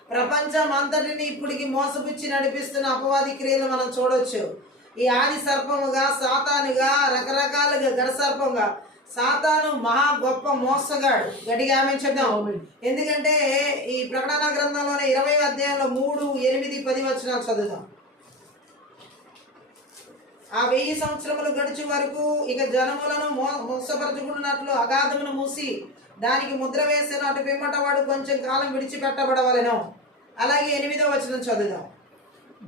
ప్రపంచం అంతటిని ఇప్పటికి మోసపుచ్చి నడిపిస్తున్న అపవాది క్రియలు మనం చూడొచ్చు. ఈ ఆది సర్పముగా, సాతానుగా, రకరకాలుగా గడ సర్పంగా. సాతాను మహా గొప్ప మోసగాడు. గట్టిగా ఆమె చెప్దాం. ఎందుకంటే ఈ ప్రకటన గ్రంథంలోనే 20వ అధ్యాయంలో 3, 8, 10 వచనాలు చదువుదాం. ఆ 1000 సంవత్సరములు గడిచే వరకు ఇక జనములను మోసపరచుకున్నట్లు అగాధమును మూసి దానికి ముద్ర వేసిన అటు పిమ్మట వాడు కొంచెం కాలం విడిచిపెట్టబడవలెను. అలాగే 8వ వచనం చదువుదాం.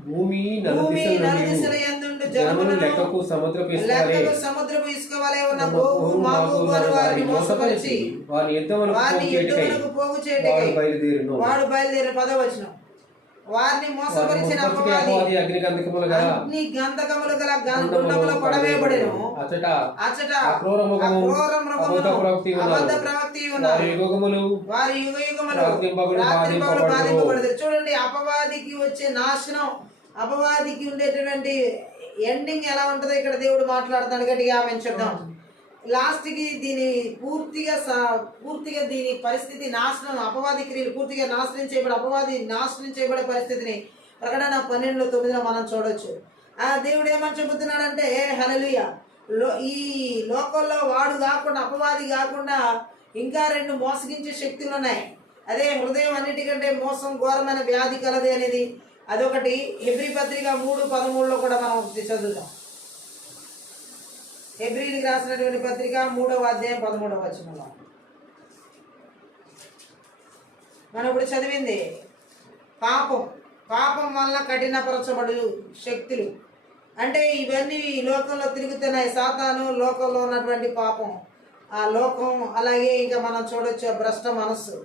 భూమి నలుదిశల యందుండు జనములను లెక్కకు సముద్రపు ఇసుక వలె ఉన్న గోగు మాగోగు అని వారిని మోసపరిచి వారిని యుద్ధమునకు పోగు చేయుటకై వాడు బయలుదేరిన. 10వ వచనం. వారిని మోసపరిచిన అపవాది అగ్ని గంధకములు గల గుండములో పడవేయబడెను. అచట అక్రూర మృగమును అబద్ధ ప్రవక్తి ఉన్నారు. వారి యుగయుగములు రాత్రింపగలు బాధింపబడదు. చూడండి, అపవాదికి వచ్చే నాశనం, అపవాదికి ఉండేటువంటి ఎండింగ్ ఎలా ఉంటుందో ఇక్కడ దేవుడు మాట్లాడుతాడు. గట్టిగా ఆమె చెప్దాం. లాస్ట్కి దీని పూర్తిగా దీని పరిస్థితి నాశనం, అపవాది క్రియలు పూర్తిగా నాశనం చేయబడి అపవాది నాశనం చేయబడే పరిస్థితిని ప్రకటన 12:9 మనం చూడొచ్చు. ఆ దేవుడు ఏమని చెబుతున్నాడంటే, హల్లెలూయా, ఈ లోకంలో వాడు కాకుండా, అపవాది కాకుండా ఇంకా 2 మోసగించే శక్తులు ఉన్నాయి. అదే హృదయం అన్నిటికంటే మోసం ఘోరమైన వ్యాధి కలది అనేది అదొకటి. హెబ్రీ పత్రిక 3:13 కూడా మనం చదువుతాం. హెబ్రీలకు రాసినటువంటి పత్రిక 3వ అధ్యాయం 13వ వచనంలో మనం ఇప్పుడు చదివింది పాపం వల్ల కఠినపరచబడు శక్తులు. అంటే ఇవన్నీ ఈ లోకంలో తిరుగుతున్నాయి. సాతాను, లోకంలో ఉన్నటువంటి పాపం, ఆ లోకం, అలాగే ఇంకా మనం చూడొచ్చు భ్రష్ట మనస్సు.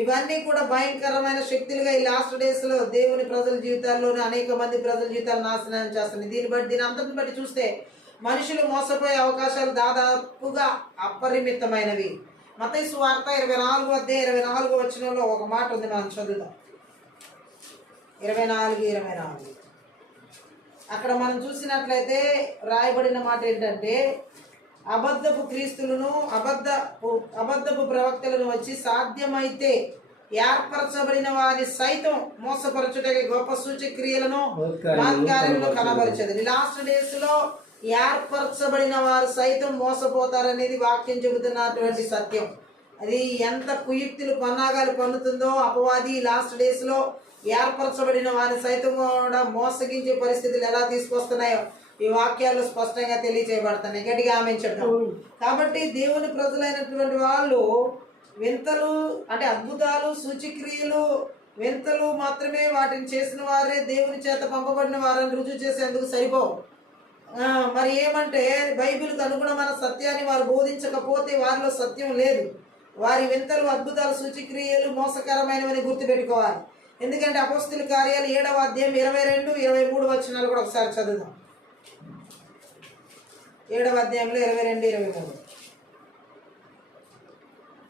ఇవన్నీ కూడా భయంకరమైన శక్తులుగా ఈ లాస్ట్ డేస్లో దేవుని ప్రజల జీవితాల్లోనే అనేక మంది ప్రజల జీవితాలు నాశనం చేస్తున్నాయి. దీని అంతటిని బట్టి చూస్తే మనుషులు మోసపోయే అవకాశాలు దాదాపుగా అపరిమితమైనవి. మత్తయి సువార్త 24వ అధ్యాయం 24వ వచనంలో ఒక మాట ఉంది, మనం చదువుదాం. 24:24 అక్కడ మనం చూసినట్లయితే రాయబడిన మాట ఏంటంటే, అబద్ధపు క్రీస్తులను అబద్ధపు ప్రవక్తలను వచ్చి సాధ్యమైతే ఏర్పరచబడిన వారిని సైతం మోసపరచుటకి గొప్ప సూచక్రియలను కార్యములను కనబరిచేది. లాస్ట్ డేస్ లో ఏర్పరచబడిన వారు సైతం మోసపోతారనేది వాక్యం చెబుతున్నటువంటి సత్యం. అది ఎంత కుయుక్తులు పన్నాగాలు పన్నుతుందో అపవాది లాస్ట్ డేస్ లో ఏర్పరచబడిన వారిని సైతం కూడా మోసగించే పరిస్థితులు ఎలా తీసుకొస్తున్నాయో ఈ వాక్యాలు స్పష్టంగా తెలియచేయబడుతున్నాయి. గట్టిగా ఆమె చెప్తాం. కాబట్టి దేవుని ప్రజలైనటువంటి వాళ్ళు వింతలు అంటే అద్భుతాలు, సూచక్రియలు, వింతలు మాత్రమే వాటిని చేసిన వారే దేవుని చేత పంపబడిన వారిని రుజువు చేసేందుకు సరిపోవు. మరి ఏమంటే బైబిల్కి అనుగుణమైన సత్యాన్ని వారు బోధించకపోతే వారిలో సత్యం లేదు. వారి వింతలు, అద్భుతాలు, సూచక్రియలు మోసకరమైనవని గుర్తుపెట్టుకోవాలి. ఎందుకంటే అపోస్తలుల కార్యాలు 7వ అధ్యాయం 22, 23 వచనాలు కూడా ఒకసారి చదువుదాం. 7వ అధ్యాయంలో 22, 23.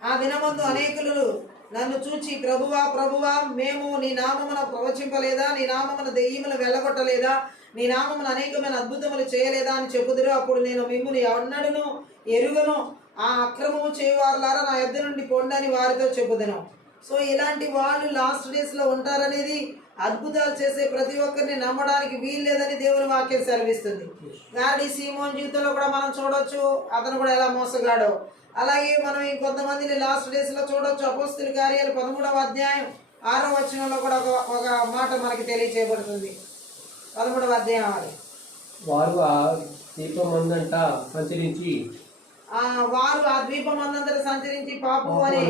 ఆ దినమందు అనేకులు నన్ను చూచి, ప్రభువా ప్రభువా, మేము నీ నామమున ప్రవచింపలేదా? నీ నామమున దెయ్యములు వెళ్ళగొట్టలేదా? నీ నామమున అనేకమైన అద్భుతములు చేయలేదా అని చెప్పుదురు. అప్పుడు నేను మిమ్ముని ఎన్నడూను ఎరుగను, ఆ అక్రమము చేయవారులారా నా యొద్ద నుండి పొండి అని వారితో చెప్పుదును. సో ఇలాంటి వాళ్ళు లాస్ట్ డేస్లో ఉంటారనేది, అద్భుతాలు చేసే ప్రతి ఒక్కరిని నమ్మడానికి వీలు లేదని దేవుని వాక్యం సెలవిస్తుంది. గాడి సీమోన్ జీవితంలో కూడా మనం చూడొచ్చు, అతను కూడా ఎలా మోసగాడో. అలాగే మనం ఇంకొంతమందిని లాస్ట్ డేస్లో చూడొచ్చు. అపోస్తలుల కార్యాలు 13వ అధ్యాయం 6వ వచనంలో కూడా ఒక మాట మనకి తెలియచేయబడుతుంది. 13వ అధ్యాయం. వారు ఆ ద్వీపమందంట సంచరించి పాపు అని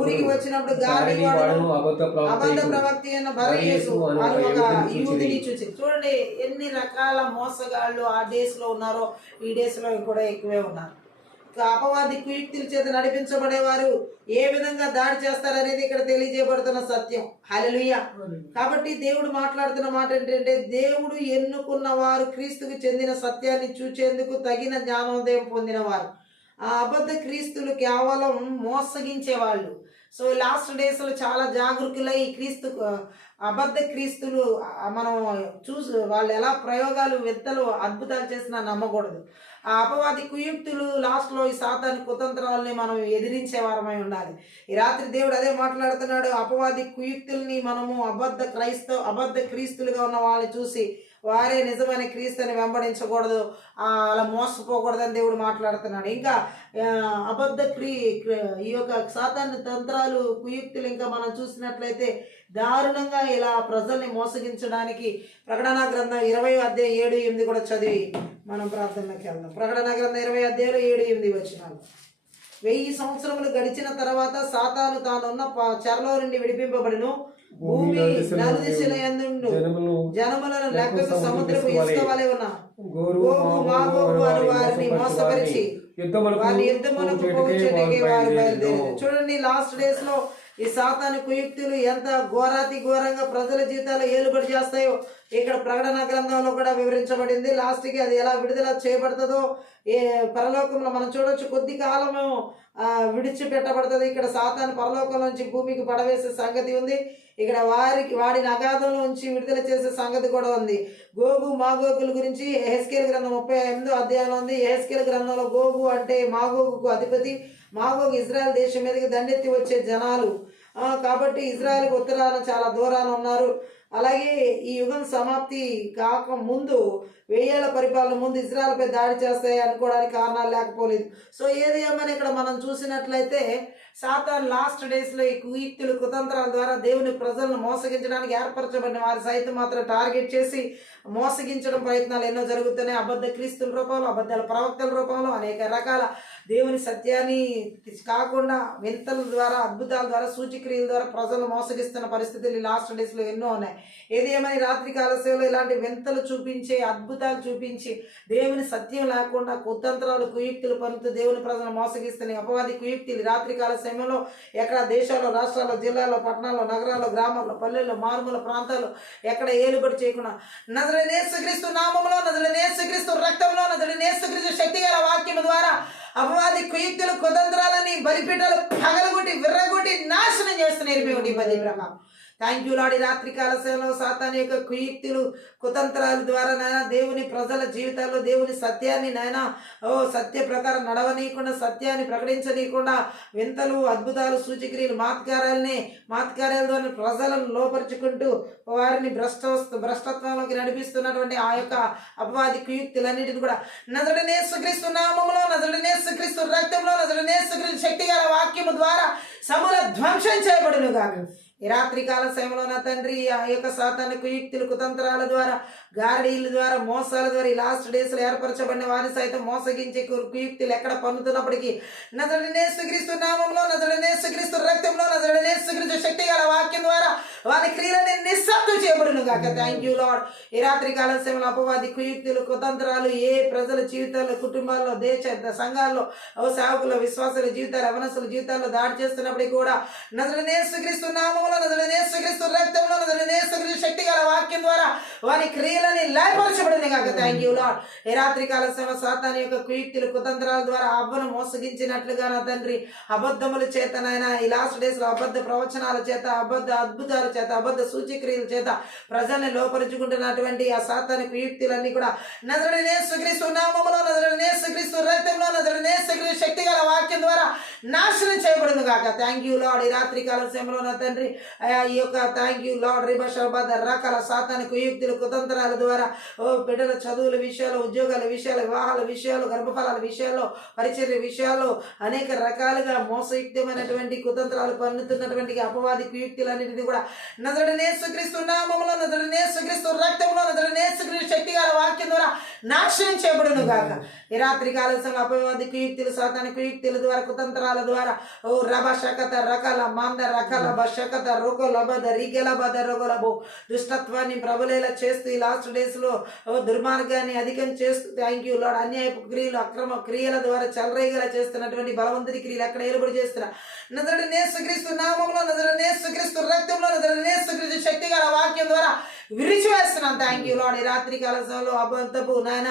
ఊరికి వచ్చినప్పుడు గాడివాడు అబద్ధ ప్రవక్తి అన్న బరయేసు అని ఒక యూదుని చూసి. చూడండి ఎన్ని రకాల మోసగాళ్ళు ఆ డేస్ లో ఉన్నారో, ఈ డేస్ లో కూడా ఎక్కువే ఉన్నారు. అపవాది కుయుక్తుల చేత నడిపించబడేవారు ఏ విధంగా దాడి చేస్తారనేది ఇక్కడ తెలియజేయబడుతున్న సత్యం. హల్లెలూయా. కాబట్టి దేవుడు మాట్లాడుతున్న మాట ఏంటంటే, దేవుడు ఎన్నుకున్న వారు క్రీస్తుకు చెందిన సత్యాన్ని చూచేందుకు తగిన జ్ఞానోదయం పొందిన వారు. ఆ అబద్ధ క్రీస్తులు కేవలం మోసగించే వాళ్ళు. సో లాస్ట్ డేస్ లో చాలా జాగరూకులై క్రీస్తు అబద్ధ క్రీస్తులు మనం చూసి వాళ్ళు ఎలా ప్రయోగాలు వింతలు అద్భుతాలు చేసినా నమ్మకూడదు. ఆ అపవాది కుయుక్తులు లాస్ట్ లో ఈ సాతాను కుతంత్రాలని మనం ఎదిరించే వారమై ఉండాలి. ఈ రాత్రి దేవుడు అదే మాట్లాడుతున్నాడు. అపవాది కుయుక్తుల్ని మనము అబద్ధ క్రీస్తులుగా ఉన్న వాళ్ళని చూసి వారే నిజమైన క్రీస్తుని వెంబడించకూడదు, అలా మోసపోకూడదని దేవుడు మాట్లాడుతున్నాడు. ఇంకా అబద్ధ ఈ యొక్క సాతాను తంత్రాలు కుయుక్తులు ఇంకా మనం చూసినట్లయితే దారుణంగా ఇలా ప్రజల్ని మోసగించడానికి ప్రకటన గ్రంథం 20:7-8 కూడా చదివి మనం ప్రార్థనలోకి వెళ్దాం. ప్రకటన గ్రంథం 20:7-8 వచనాలు. 1000 సంవత్సరములు గడిచిన తర్వాత సాతాను తానున్న చెరలో నుండి విడిపింపబడును. భూమి నలుదిశల యందు జనములను లెక్కకు సముద్రపు ఇసుక వలె ఉన్న గోగు మాగోగు అని వారిని మోసపరిచి వారి యుద్ధములకు పోవడానికి వారు బయలుదేరారు. చూడండి, లాస్ట్ డేస్ లో ఈ సాతాను కుయుక్తులు ఎంత ఘోరంగా ప్రజల జీవితాలు ఏలుబడి చేస్తాయో ఇక్కడ ప్రకటన గ్రంథంలో కూడా వివరించబడింది. లాస్ట్కి అది ఎలా విడుదల చేయబడుతుందో పరలోకంలో మనం చూడొచ్చు. కొద్ది కాలము విడిచిపెట్టబడుతుంది. ఇక్కడ సాతాను పరలోకం నుంచి భూమికి పడవేసే సంగతి ఉంది. ఇక్కడ వాడిని అగాధంలో ఉంచి విడుదల చేసే సంగతి కూడా ఉంది. గోగు మాగోగుల గురించి యెహెజ్కేలు గ్రంథం 38వ అధ్యాయంలో ఉంది. యెహెజ్కేలు గ్రంథంలో గోగు అంటే మాగోగుకు అధిపతి. మాగోగు ఇజ్రాయెల్ దేశం మీదకి దండెత్తి వచ్చే జనాలు. కాబట్టి ఇజ్రాయెల్కి ఉత్తరాన చాలా దూరాన ఉన్నారు. అలాగే ఈ యుగం సమాప్తి కాక ముందు 1000 ఏళ్ల పరిపాలన ముందు ఇజ్రాయెల్పై దాడి చేస్తాయి అనుకోవడానికి కారణాలు లేకపోలేదు. సో ఏది ఏమని ఇక్కడ మనం చూసినట్లయితే సాతాన్ లాస్ట్ డేస్ లో ఈ కుయుక్తులు కుతంత్రాల ద్వారా దేవుని ప్రజలను మోసగించడానికి ఏర్పరచబడిన వారి సైతం మాత్రం టార్గెట్ చేసి మోసగించడం ప్రయత్నాలు ఎన్నో జరుగుతున్నాయి. అబద్ధ క్రీస్తుల రూపంలో, అబద్ధాల ప్రవక్తల రూపంలో అనేక రకాల దేవుని సత్యాన్ని కాకుండా వింతల ద్వారా, అద్భుతాల ద్వారా, సూచక్రియల ద్వారా ప్రజలను మోసగిస్తున్న పరిస్థితులు లాస్ట్ డేస్ లో ఎన్నో ఉన్నాయి. ఏది ఏమని రాత్రి కాల సేవలో ఇలాంటి వింతలు చూపించి, అద్భుతాలు చూపించి, దేవుని సత్యం లేకుండా కుతంత్రాలు కుయుక్తులు పనుతూ దేవుని ప్రజలను మోసగిస్తున్నాయి. అపవాది కుయుక్తులు రాత్రి కాల సమయంలో ఎక్కడ దేశాల్లో, రాష్ట్రాల్లో, జిల్లాల్లో, పట్టణాల్లో, నగరాల్లో, గ్రామాల్లో, పల్లెల్లో, మారుమూల ప్రాంతాల్లో ఎక్కడ ఏలుబడి చేయకుండా నజరేయుడైన యేసుక్రీస్తు నామములో, నజరేయుడైన యేసుక్రీస్తు రక్తంలో, నజరేయుడైన యేసుక్రీస్తు శక్తి గల వాక్యము ద్వారా అపవాది కుయుక్తులు కుతంత్రాలని బలిపీఠాలు పగలగొట్టి విర్రగొట్టి నాశనం చేస్తున్నారు. ఈ పది బ్రహ్మ థ్యాంక్ యూ లాడి. రాత్రికాల సేవలో సాతాను యొక్క కుయుక్తులు కుతంత్రాల ద్వారా నాయన దేవుని ప్రజల జీవితాల్లో దేవుని సత్యాన్ని నాయన సత్య ప్రకారం నడవనీయకుండా, సత్యాన్ని ప్రకటించనీయకుండా వింతలు, అద్భుతాలు, సూచక్రియలు, మాత్కార్యాల ద్వారా ప్రజలను లోపరుచుకుంటూ వారిని భ్రష్టత్వంలోకి నడిపిస్తున్నటువంటి ఆ యొక్క అపవాది కుయుక్తులన్నిటిని కూడా నజరేయుడైన యేసుక్రీస్తు నామములో, నజరేయుడైన యేసుక్రీస్తు రక్తంలో, నజరేయుడైన యేసుక్రీస్తు శక్తి గల వాక్యము ద్వారా సమూల ధ్వంసం చేయబడును గాక. ఈ రాత్రికాల సమయంలో నా తండ్రి ఆ యొక్క సాతాను కుయుక్తులు కుతంత్రాల ద్వారా, గారడీల ద్వారా, మోసాల ద్వారా ఈ లాస్ట్ డేస్ లో ఏర్పరచబడిన వారిని సైతం మోసగించే కుయుక్తులు ఎక్కడ పన్నుతున్నప్పటికీ నజరేయుడైన యేసుక్రీస్తు నామములో, నజరేయుడైన యేసుక్రీస్తు రక్తంలో, నజరేయుడైన యేసుక్రీస్తు శక్తి గల వాక్యం ద్వారా వారి క్రియలని నిశ్శబ్దం చేయబడును గాక. Thank you lord. ఈ రాత్రికాల సమయంలో అపవాది కుయుక్తులు కుతంత్రాలు ఏ ప్రజల జీవితాల్లో, కుటుంబాల్లో, దేశ సంఘాల్లో, సేవకుల, విశ్వాసుల జీవితాలు, అవనస్తుల జీవితాల్లో దాడి చేస్తున్నప్పటికీ కూడా నజరేయుడైన యేసుక్రీస్తు నామములో, నజరేయుడైన యేసుక్రీస్తు రక్తంలో, నజరేయుడైన యేసుక్రీస్తు శక్తి గల వాక్యం ద్వారా వారి క్రియలని లయపరచబడింది కాక. Thank you lord. ఈ రాత్రికాల సమయంలో సాతాను యొక్క కుయుక్తులు కుతంత్రాల ద్వారా అవ్వను మోసగించినట్లుగా నా తండ్రి అబద్ధముల చేత నాయన ఈ లాస్ట్ డేస్ లో అబద్ధ ప్రవచనాల చేత, అబద్ధ అద్భుతాల చేత, అబద్ధ సూచక్రియల చేత ప్రజల్ని లోపరుచుకుంటున్నటువంటి ఆ సాతాను కుయుక్తులన్నీ కూడా నజరేయుడైన యేసుక్రీస్తు నామములో, నజరేయుడైన యేసుక్రీస్తు రక్తంలో, నజరేయుడైన యేసుక్రీస్తు శక్తి గల వాక్యం ద్వారా నాశనం చేయబడింది కాక. Thank you lord. ఈ రాత్రికాల సమయంలో నా తండ్రి ఈ యొక్క థ్యాంక్ యూ లార్డ్. రిబషాబాద్ రకాల సాతాను కుయుక్తులు కుతంత్రాల ద్వారా బిడ్డల చదువుల విషయాలు, ఉద్యోగాల విషయాలు, వివాహాల విషయాలు, గర్భఫలాల విషయాల్లో, పరిచర్య విషయాల్లో అనేక రకాలుగా మోసయుక్తమైనటువంటి కుతంత్రాలు పన్నుతున్నటువంటి అపవాది కుయుక్తులన్నింటినీ కూడా నజరేయుడైన యేసుక్రీస్తు నామములో, నజరేయుడైన యేసుక్రీస్తు రక్తంలో, నజరేయుడైన యేసుక్రీస్తు శక్తి గల వాక్యం ద్వారా నాశనం చేయబడును గాక. ఈ రాత్రి కాలశంలో అపవాది కుయుక్తులు సాతాని కుయుక్తుల ద్వారా కుతంత్రాల ద్వారా ఓ రబ శకత రకాల మాంద రకాల బశకత రోగో లబద రీగెల బద రోగలబో దుష్టత్వాన్ని ప్రబలేలా చేస్తూ ఈ లాస్ట్ డేస్ లో దుర్మార్గాన్ని అధికం చేస్తూ థ్యాంక్ యూ లార్డ్. అన్యాయపు క్రియలు అక్రమ క్రియల ద్వారా చెలరేగేలా చేస్తున్నటువంటి బలవంతుడి క్రియలు ఎక్కడ ఏలుబడి చేస్తున్నా నజరేయుడైన యేసుక్రీస్తు నామములో నజరేయుడైన యేసుక్రీస్తు రక్తంలో నజరేయుడైన యేసుక్రీస్తు శక్తి గల వాక్యం ద్వారా విరిచివేస్తున్నాం. Thank you lord. ఈ రాత్రి కాలంలో అబద్ధపు నాయన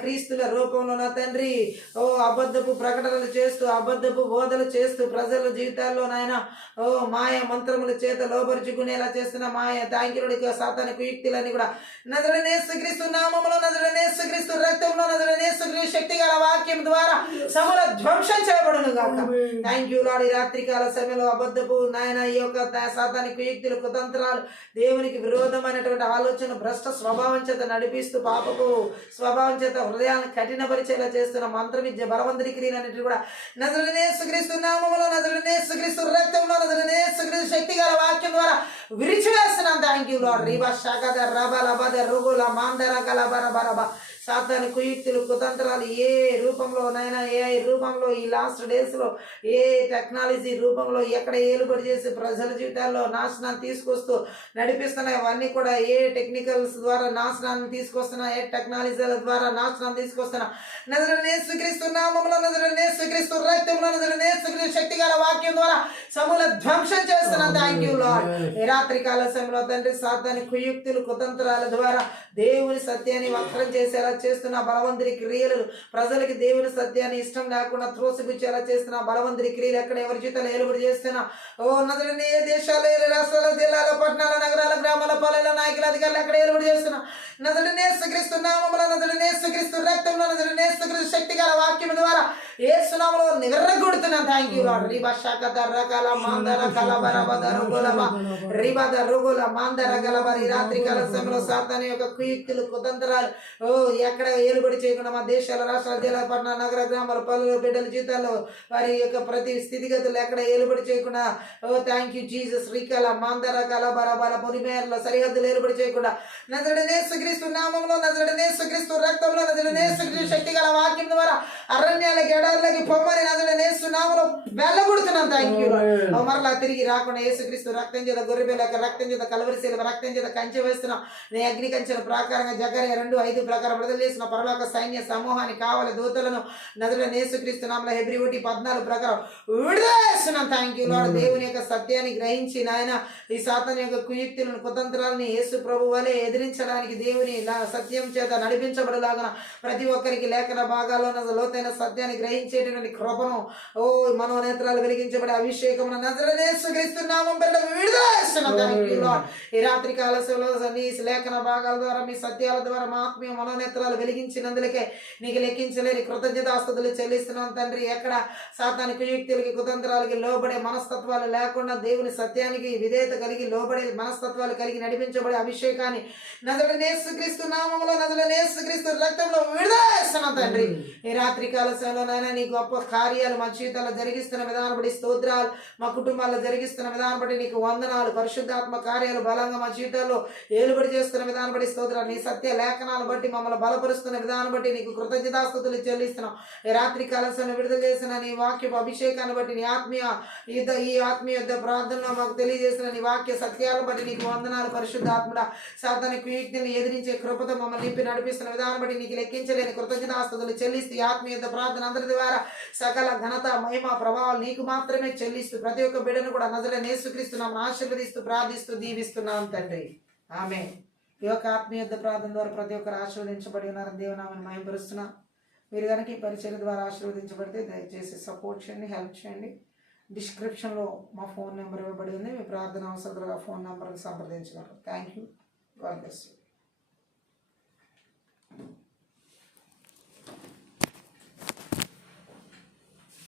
క్రీస్తుల రూపంలో నా తండ్రి ఓ అబద్ధపు ప్రకటనలు చేస్తూ అబద్ధపు బోధలు చేస్తూ ప్రజల జీవితాల్లో నాయన ఓ మాయ మంత్రముల చేత లోపరుచుకునేలా చేస్తున్న మాయ థ్యాంక్ యూ సాతాని కుయుక్తులన్నీ కూడా నజరేయుడైన యేసుక్రీస్తు నామములో నజరేయుడైన యేసుక్రీస్తు రక్తంలో నజరేయుడైన యేసుక్రీస్తు శక్తి గల వాక్యం ద్వారా సమూల ధ్వంసం చేయబడును గాక. Thank you lord. ఈ రాత్రి కాల సమయంలో అబద్ధపు నాయన ఈ యొక్క సాతాని కుయుక్తులు కుతంత్రాలు దేవునికి విరోధమైనటువంటి ఆలోచన భ్రష్ట స్వభావం చేత నడిపిస్తూ పాపపు స్వభావం చేత హృదయాన్ని కఠినపరిచేలా చేస్తున్న మంత్ర విద్య బలవంతుడి క్రియలన్నిటి కూడా నజరేయుడైన యేసుక్రీస్తు నామములో నజరేయుడైన యేసుక్రీస్తు రక్తంలో నజరేయుడైన యేసుక్రీస్తు శక్తి గల వాక్యం ద్వారా విరిచివేస్తున్నాం. Thank you Lord. రీబా శాఖద రబ లబద రుగుల మాందర గల బరబరబ సాతాని కుయుక్తులు కుతంత్రాలు ఏ రూపంలోనైనా ఏ రూపంలో ఈ లాస్ట్ డేస్లో ఏ టెక్నాలజీ రూపంలో ఎక్కడ ఏలుబడి చేసి ప్రజల జీవితాల్లో నాశనాన్ని తీసుకొస్తూ నడిపిస్తున్నాయి అవన్నీ కూడా ఏ టెక్నికల్స్ ద్వారా నాశనాన్ని తీసుకొస్తున్నా ఏ టెక్నాలజీల ద్వారా నాశనాన్ని తీసుకొస్తున్నా నజరేయుడైన యేసుక్రీస్తు నామములో నజరేయుడైన యేసుక్రీస్తు రక్తంలో నజరేయుడైన యేసుక్రీస్తు శక్తి గల వాక్యం ద్వారా సమూల ధ్వంసం చేస్తున్నాం. Thank you lord. ఈ రాత్రి కాల సమయంలో తండ్రి సాతాని కుయుక్తులు కుతంత్రాల ద్వారా దేవుని సత్యాన్ని వక్రం చేసేలా చేస్తున్న బలవంతుడి క్రియలు ప్రజలకి దేవుని సత్యాన్ని ఇష్టం లేకుండా త్రోసిపుచ్చేలా చేస్తున్న బలవంతుడి క్రియలు ఎక్కడ ఎవరి జీవితాలు ఏలుబడి చేస్తున్నా ఓ నజరేయుడైన ఏ దేశాలు ఏ రాష్ట్రాల జిల్లాల పట్టణాల నగరాల గ్రామాల పల్లెల నాయకుల అధికారులు ఎక్కడ ఏలుబడి చేస్తున్నా నజరేయుడైన యేసుక్రీస్తు నామములో నజరేయుడైన యేసుక్రీస్తు రక్తంలో నజరేయుడైన యేసుక్రీస్తు శక్తి గల వాక్యం ద్వారా యేసు నామములో నివర్రగొడుతున్నాం. Thank you Lord. రిబా శాఖద రకాల మాందర కలబరబద రుగులబ రిబద రుగుల మాందర గలబ. ఈ రాత్రి కాల సమయంలో సాతాని యొక్క కుయుక్తులు కుతంత్రాలు ఓ ఎక్కడ ఏలుబడి చేయకుండా మా దేశాల రాష్ట్రాల జిల్లా పట్టణ నగర గ్రామాల పల్లెలు బిడ్డల జీవితాల్లో వారి యొక్క ప్రతి స్థితిగతులు ఎక్కడ ఏలుబడి చేయకుండా ఓ థ్యాంక్ యూ జీసస్. శ్రీకల మాందర కల బరబల పొలిమేరల సరిహద్దులు ఏలుబడి చేయకుండా నజరేయుడైన యేసుక్రీస్తు నామములో నజరేయుడైన యేసుక్రీస్తు రక్తంలో నజరేయుడైన యేసుక్రీస్తు శక్తి గల వాక్యం ద్వారా అరణ్యాలకి ఎడారులకి పొమ్మని నజరేయుడైన యేసు నామములో వెళ్ళగొడుతున్నాం. థ్యాంక్ యూ మరలా తిరిగి రాకుండా యేసుక్రీస్తు రక్తం చేత గొర్రెపిల్ల యొక్క రక్తం చేత కలవరిశీల రక్తం చేత కంచె వేస్తున్నాం. నీ అగ్ని కంచెల ప్రకారంగా జకర్యా 2:5 ప్రకారం విడుదల చేసిన పరలోక సైన్య సమూహాన్ని కావాలి దూతలను నజరేయుడైన యేసుక్రీస్తు నామములో హెబ్రీ 1:14 ప్రకారం విడుదల చేస్తున్నాం. Thank you lord. దేవుని యొక్క సత్యాన్ని గ్రహించి నాయన ఈ సాతాను యొక్క కుయుక్తులను కుతంత్రాలని యేసు ప్రభు వలె ఎదిరించడానికి దేవుని సత్యం చేత నడిపించబడలాగా ప్రతి ఒక్కరికి లేఖన భాగాల్లో లోతైన సత్యాన్ని గ్రహించేటటువంటి కృపను ఓ మనోనేత్రాలు వెలిగించబడే అభిషేకం నజరేయుడైన యేసుక్రీస్తు నామం పేరిట విడుదల చేస్తున్నాం. Thank you lord. ఈ రాత్రి కాలంలో నీ లేఖన భాగాల ద్వారా మీ సత్యాల ద్వారా మా ఆత్మీయ మనోనేత్రాలు వెలిగించినందులకే నీకు లెక్కించలేని కృతజ్ఞతాస్తుతులు చెల్లిస్తున్నాం తండ్రి. ఎక్కడ సాతాని కుయుక్తులకి కుతంత్రాలకి లోబడే మనస్తత్వాలు లేకుండా దేవుని సత్యానికి విధేయత కలిగి లోబడే మనస్తత్వాలు కలిగి నడిపించబడే అభిషేకాన్ని నజరేయుడైన యేసుక్రీస్తు నామములో నజరేయుడైన యేసుక్రీస్తు రక్తంలో విడుదల చేస్తున్నాం తండ్రి. ఈ రాత్రి కాల సమయంలోనైనా నీ గొప్ప కార్యాలు మా జీవితాల్లో జరిగిస్తున్న విధానం బట్టి స్తోత్రాలు, మా కుటుంబాల్లో జరిగిస్తున్న విధానం బట్టి నీకు వందనాలు. పరిశుద్ధాత్మ కార్యాలు బలంగా మా జీవితాల్లో ఏలుబడి చేస్తున్న విధానం బట్టి స్తోత్రాలు. నీ సత్య లేఖనాలు బట్టి మమ్మల్ని బలపరుస్తున్న విధానం బట్టి నీకు కృతజ్ఞతాస్తుతులు చెల్లిస్తున్నాం. ఈ రాత్రి కాలశంలో విడుదల చేసిన నీ వాక్యపు అభిషేకాన్ని బట్టి నీ ఈ ఆత్మీయ ప్రార్థనలో మాకు తెలియజేసిన నీ వాక్య సత్యాలను బట్టి నీకు వందనాలు. పరిశుద్ధాత్ముడ సాతాని కుయుక్తులను ఎదిరించే కృపతో మమ్మల్ని నింపి నడిపిస్తున్న విధానం బట్టి నీకు లెక్కించలేని కృతజ్ఞతాస్తుతులు చెల్లిస్తూ ఈ ఆత్మీయ ప్రార్థన అందరి ద్వారా సకల ఘనత మహిమ ప్రభావాలు నీకు మాత్రమే చెల్లిస్తూ ప్రతి ఒక్క బిడ్డను కూడా నజరేయుడైన యేసుక్రీస్తు నామమున ఆశీర్వదిస్తూ ప్రార్థిస్తూ దీవిస్తున్నాం తండ్రి. ఆమేన్. ఈ యొక్క ఆత్మీయ ప్రార్థన ద్వారా ప్రతి ఒక్కరు ఆశీర్వదించబడి ఉన్నారని దేవునామని మహిమపరుస్తున్నాం. మీరు కనుక ఈ పరిచర్య ద్వారా ఆశీర్వదించబడితే దయచేసి సపోర్ట్ చేయండి, హెల్ప్ చేయండి. డిస్క్రిప్షన్లో మా ఫోన్ నెంబర్ ఇవ్వబడి ఉంది. మీ ప్రార్థన అవసరాలుగా ఫోన్ నెంబర్కి సంప్రదించగలరు. Thank you. God bless you.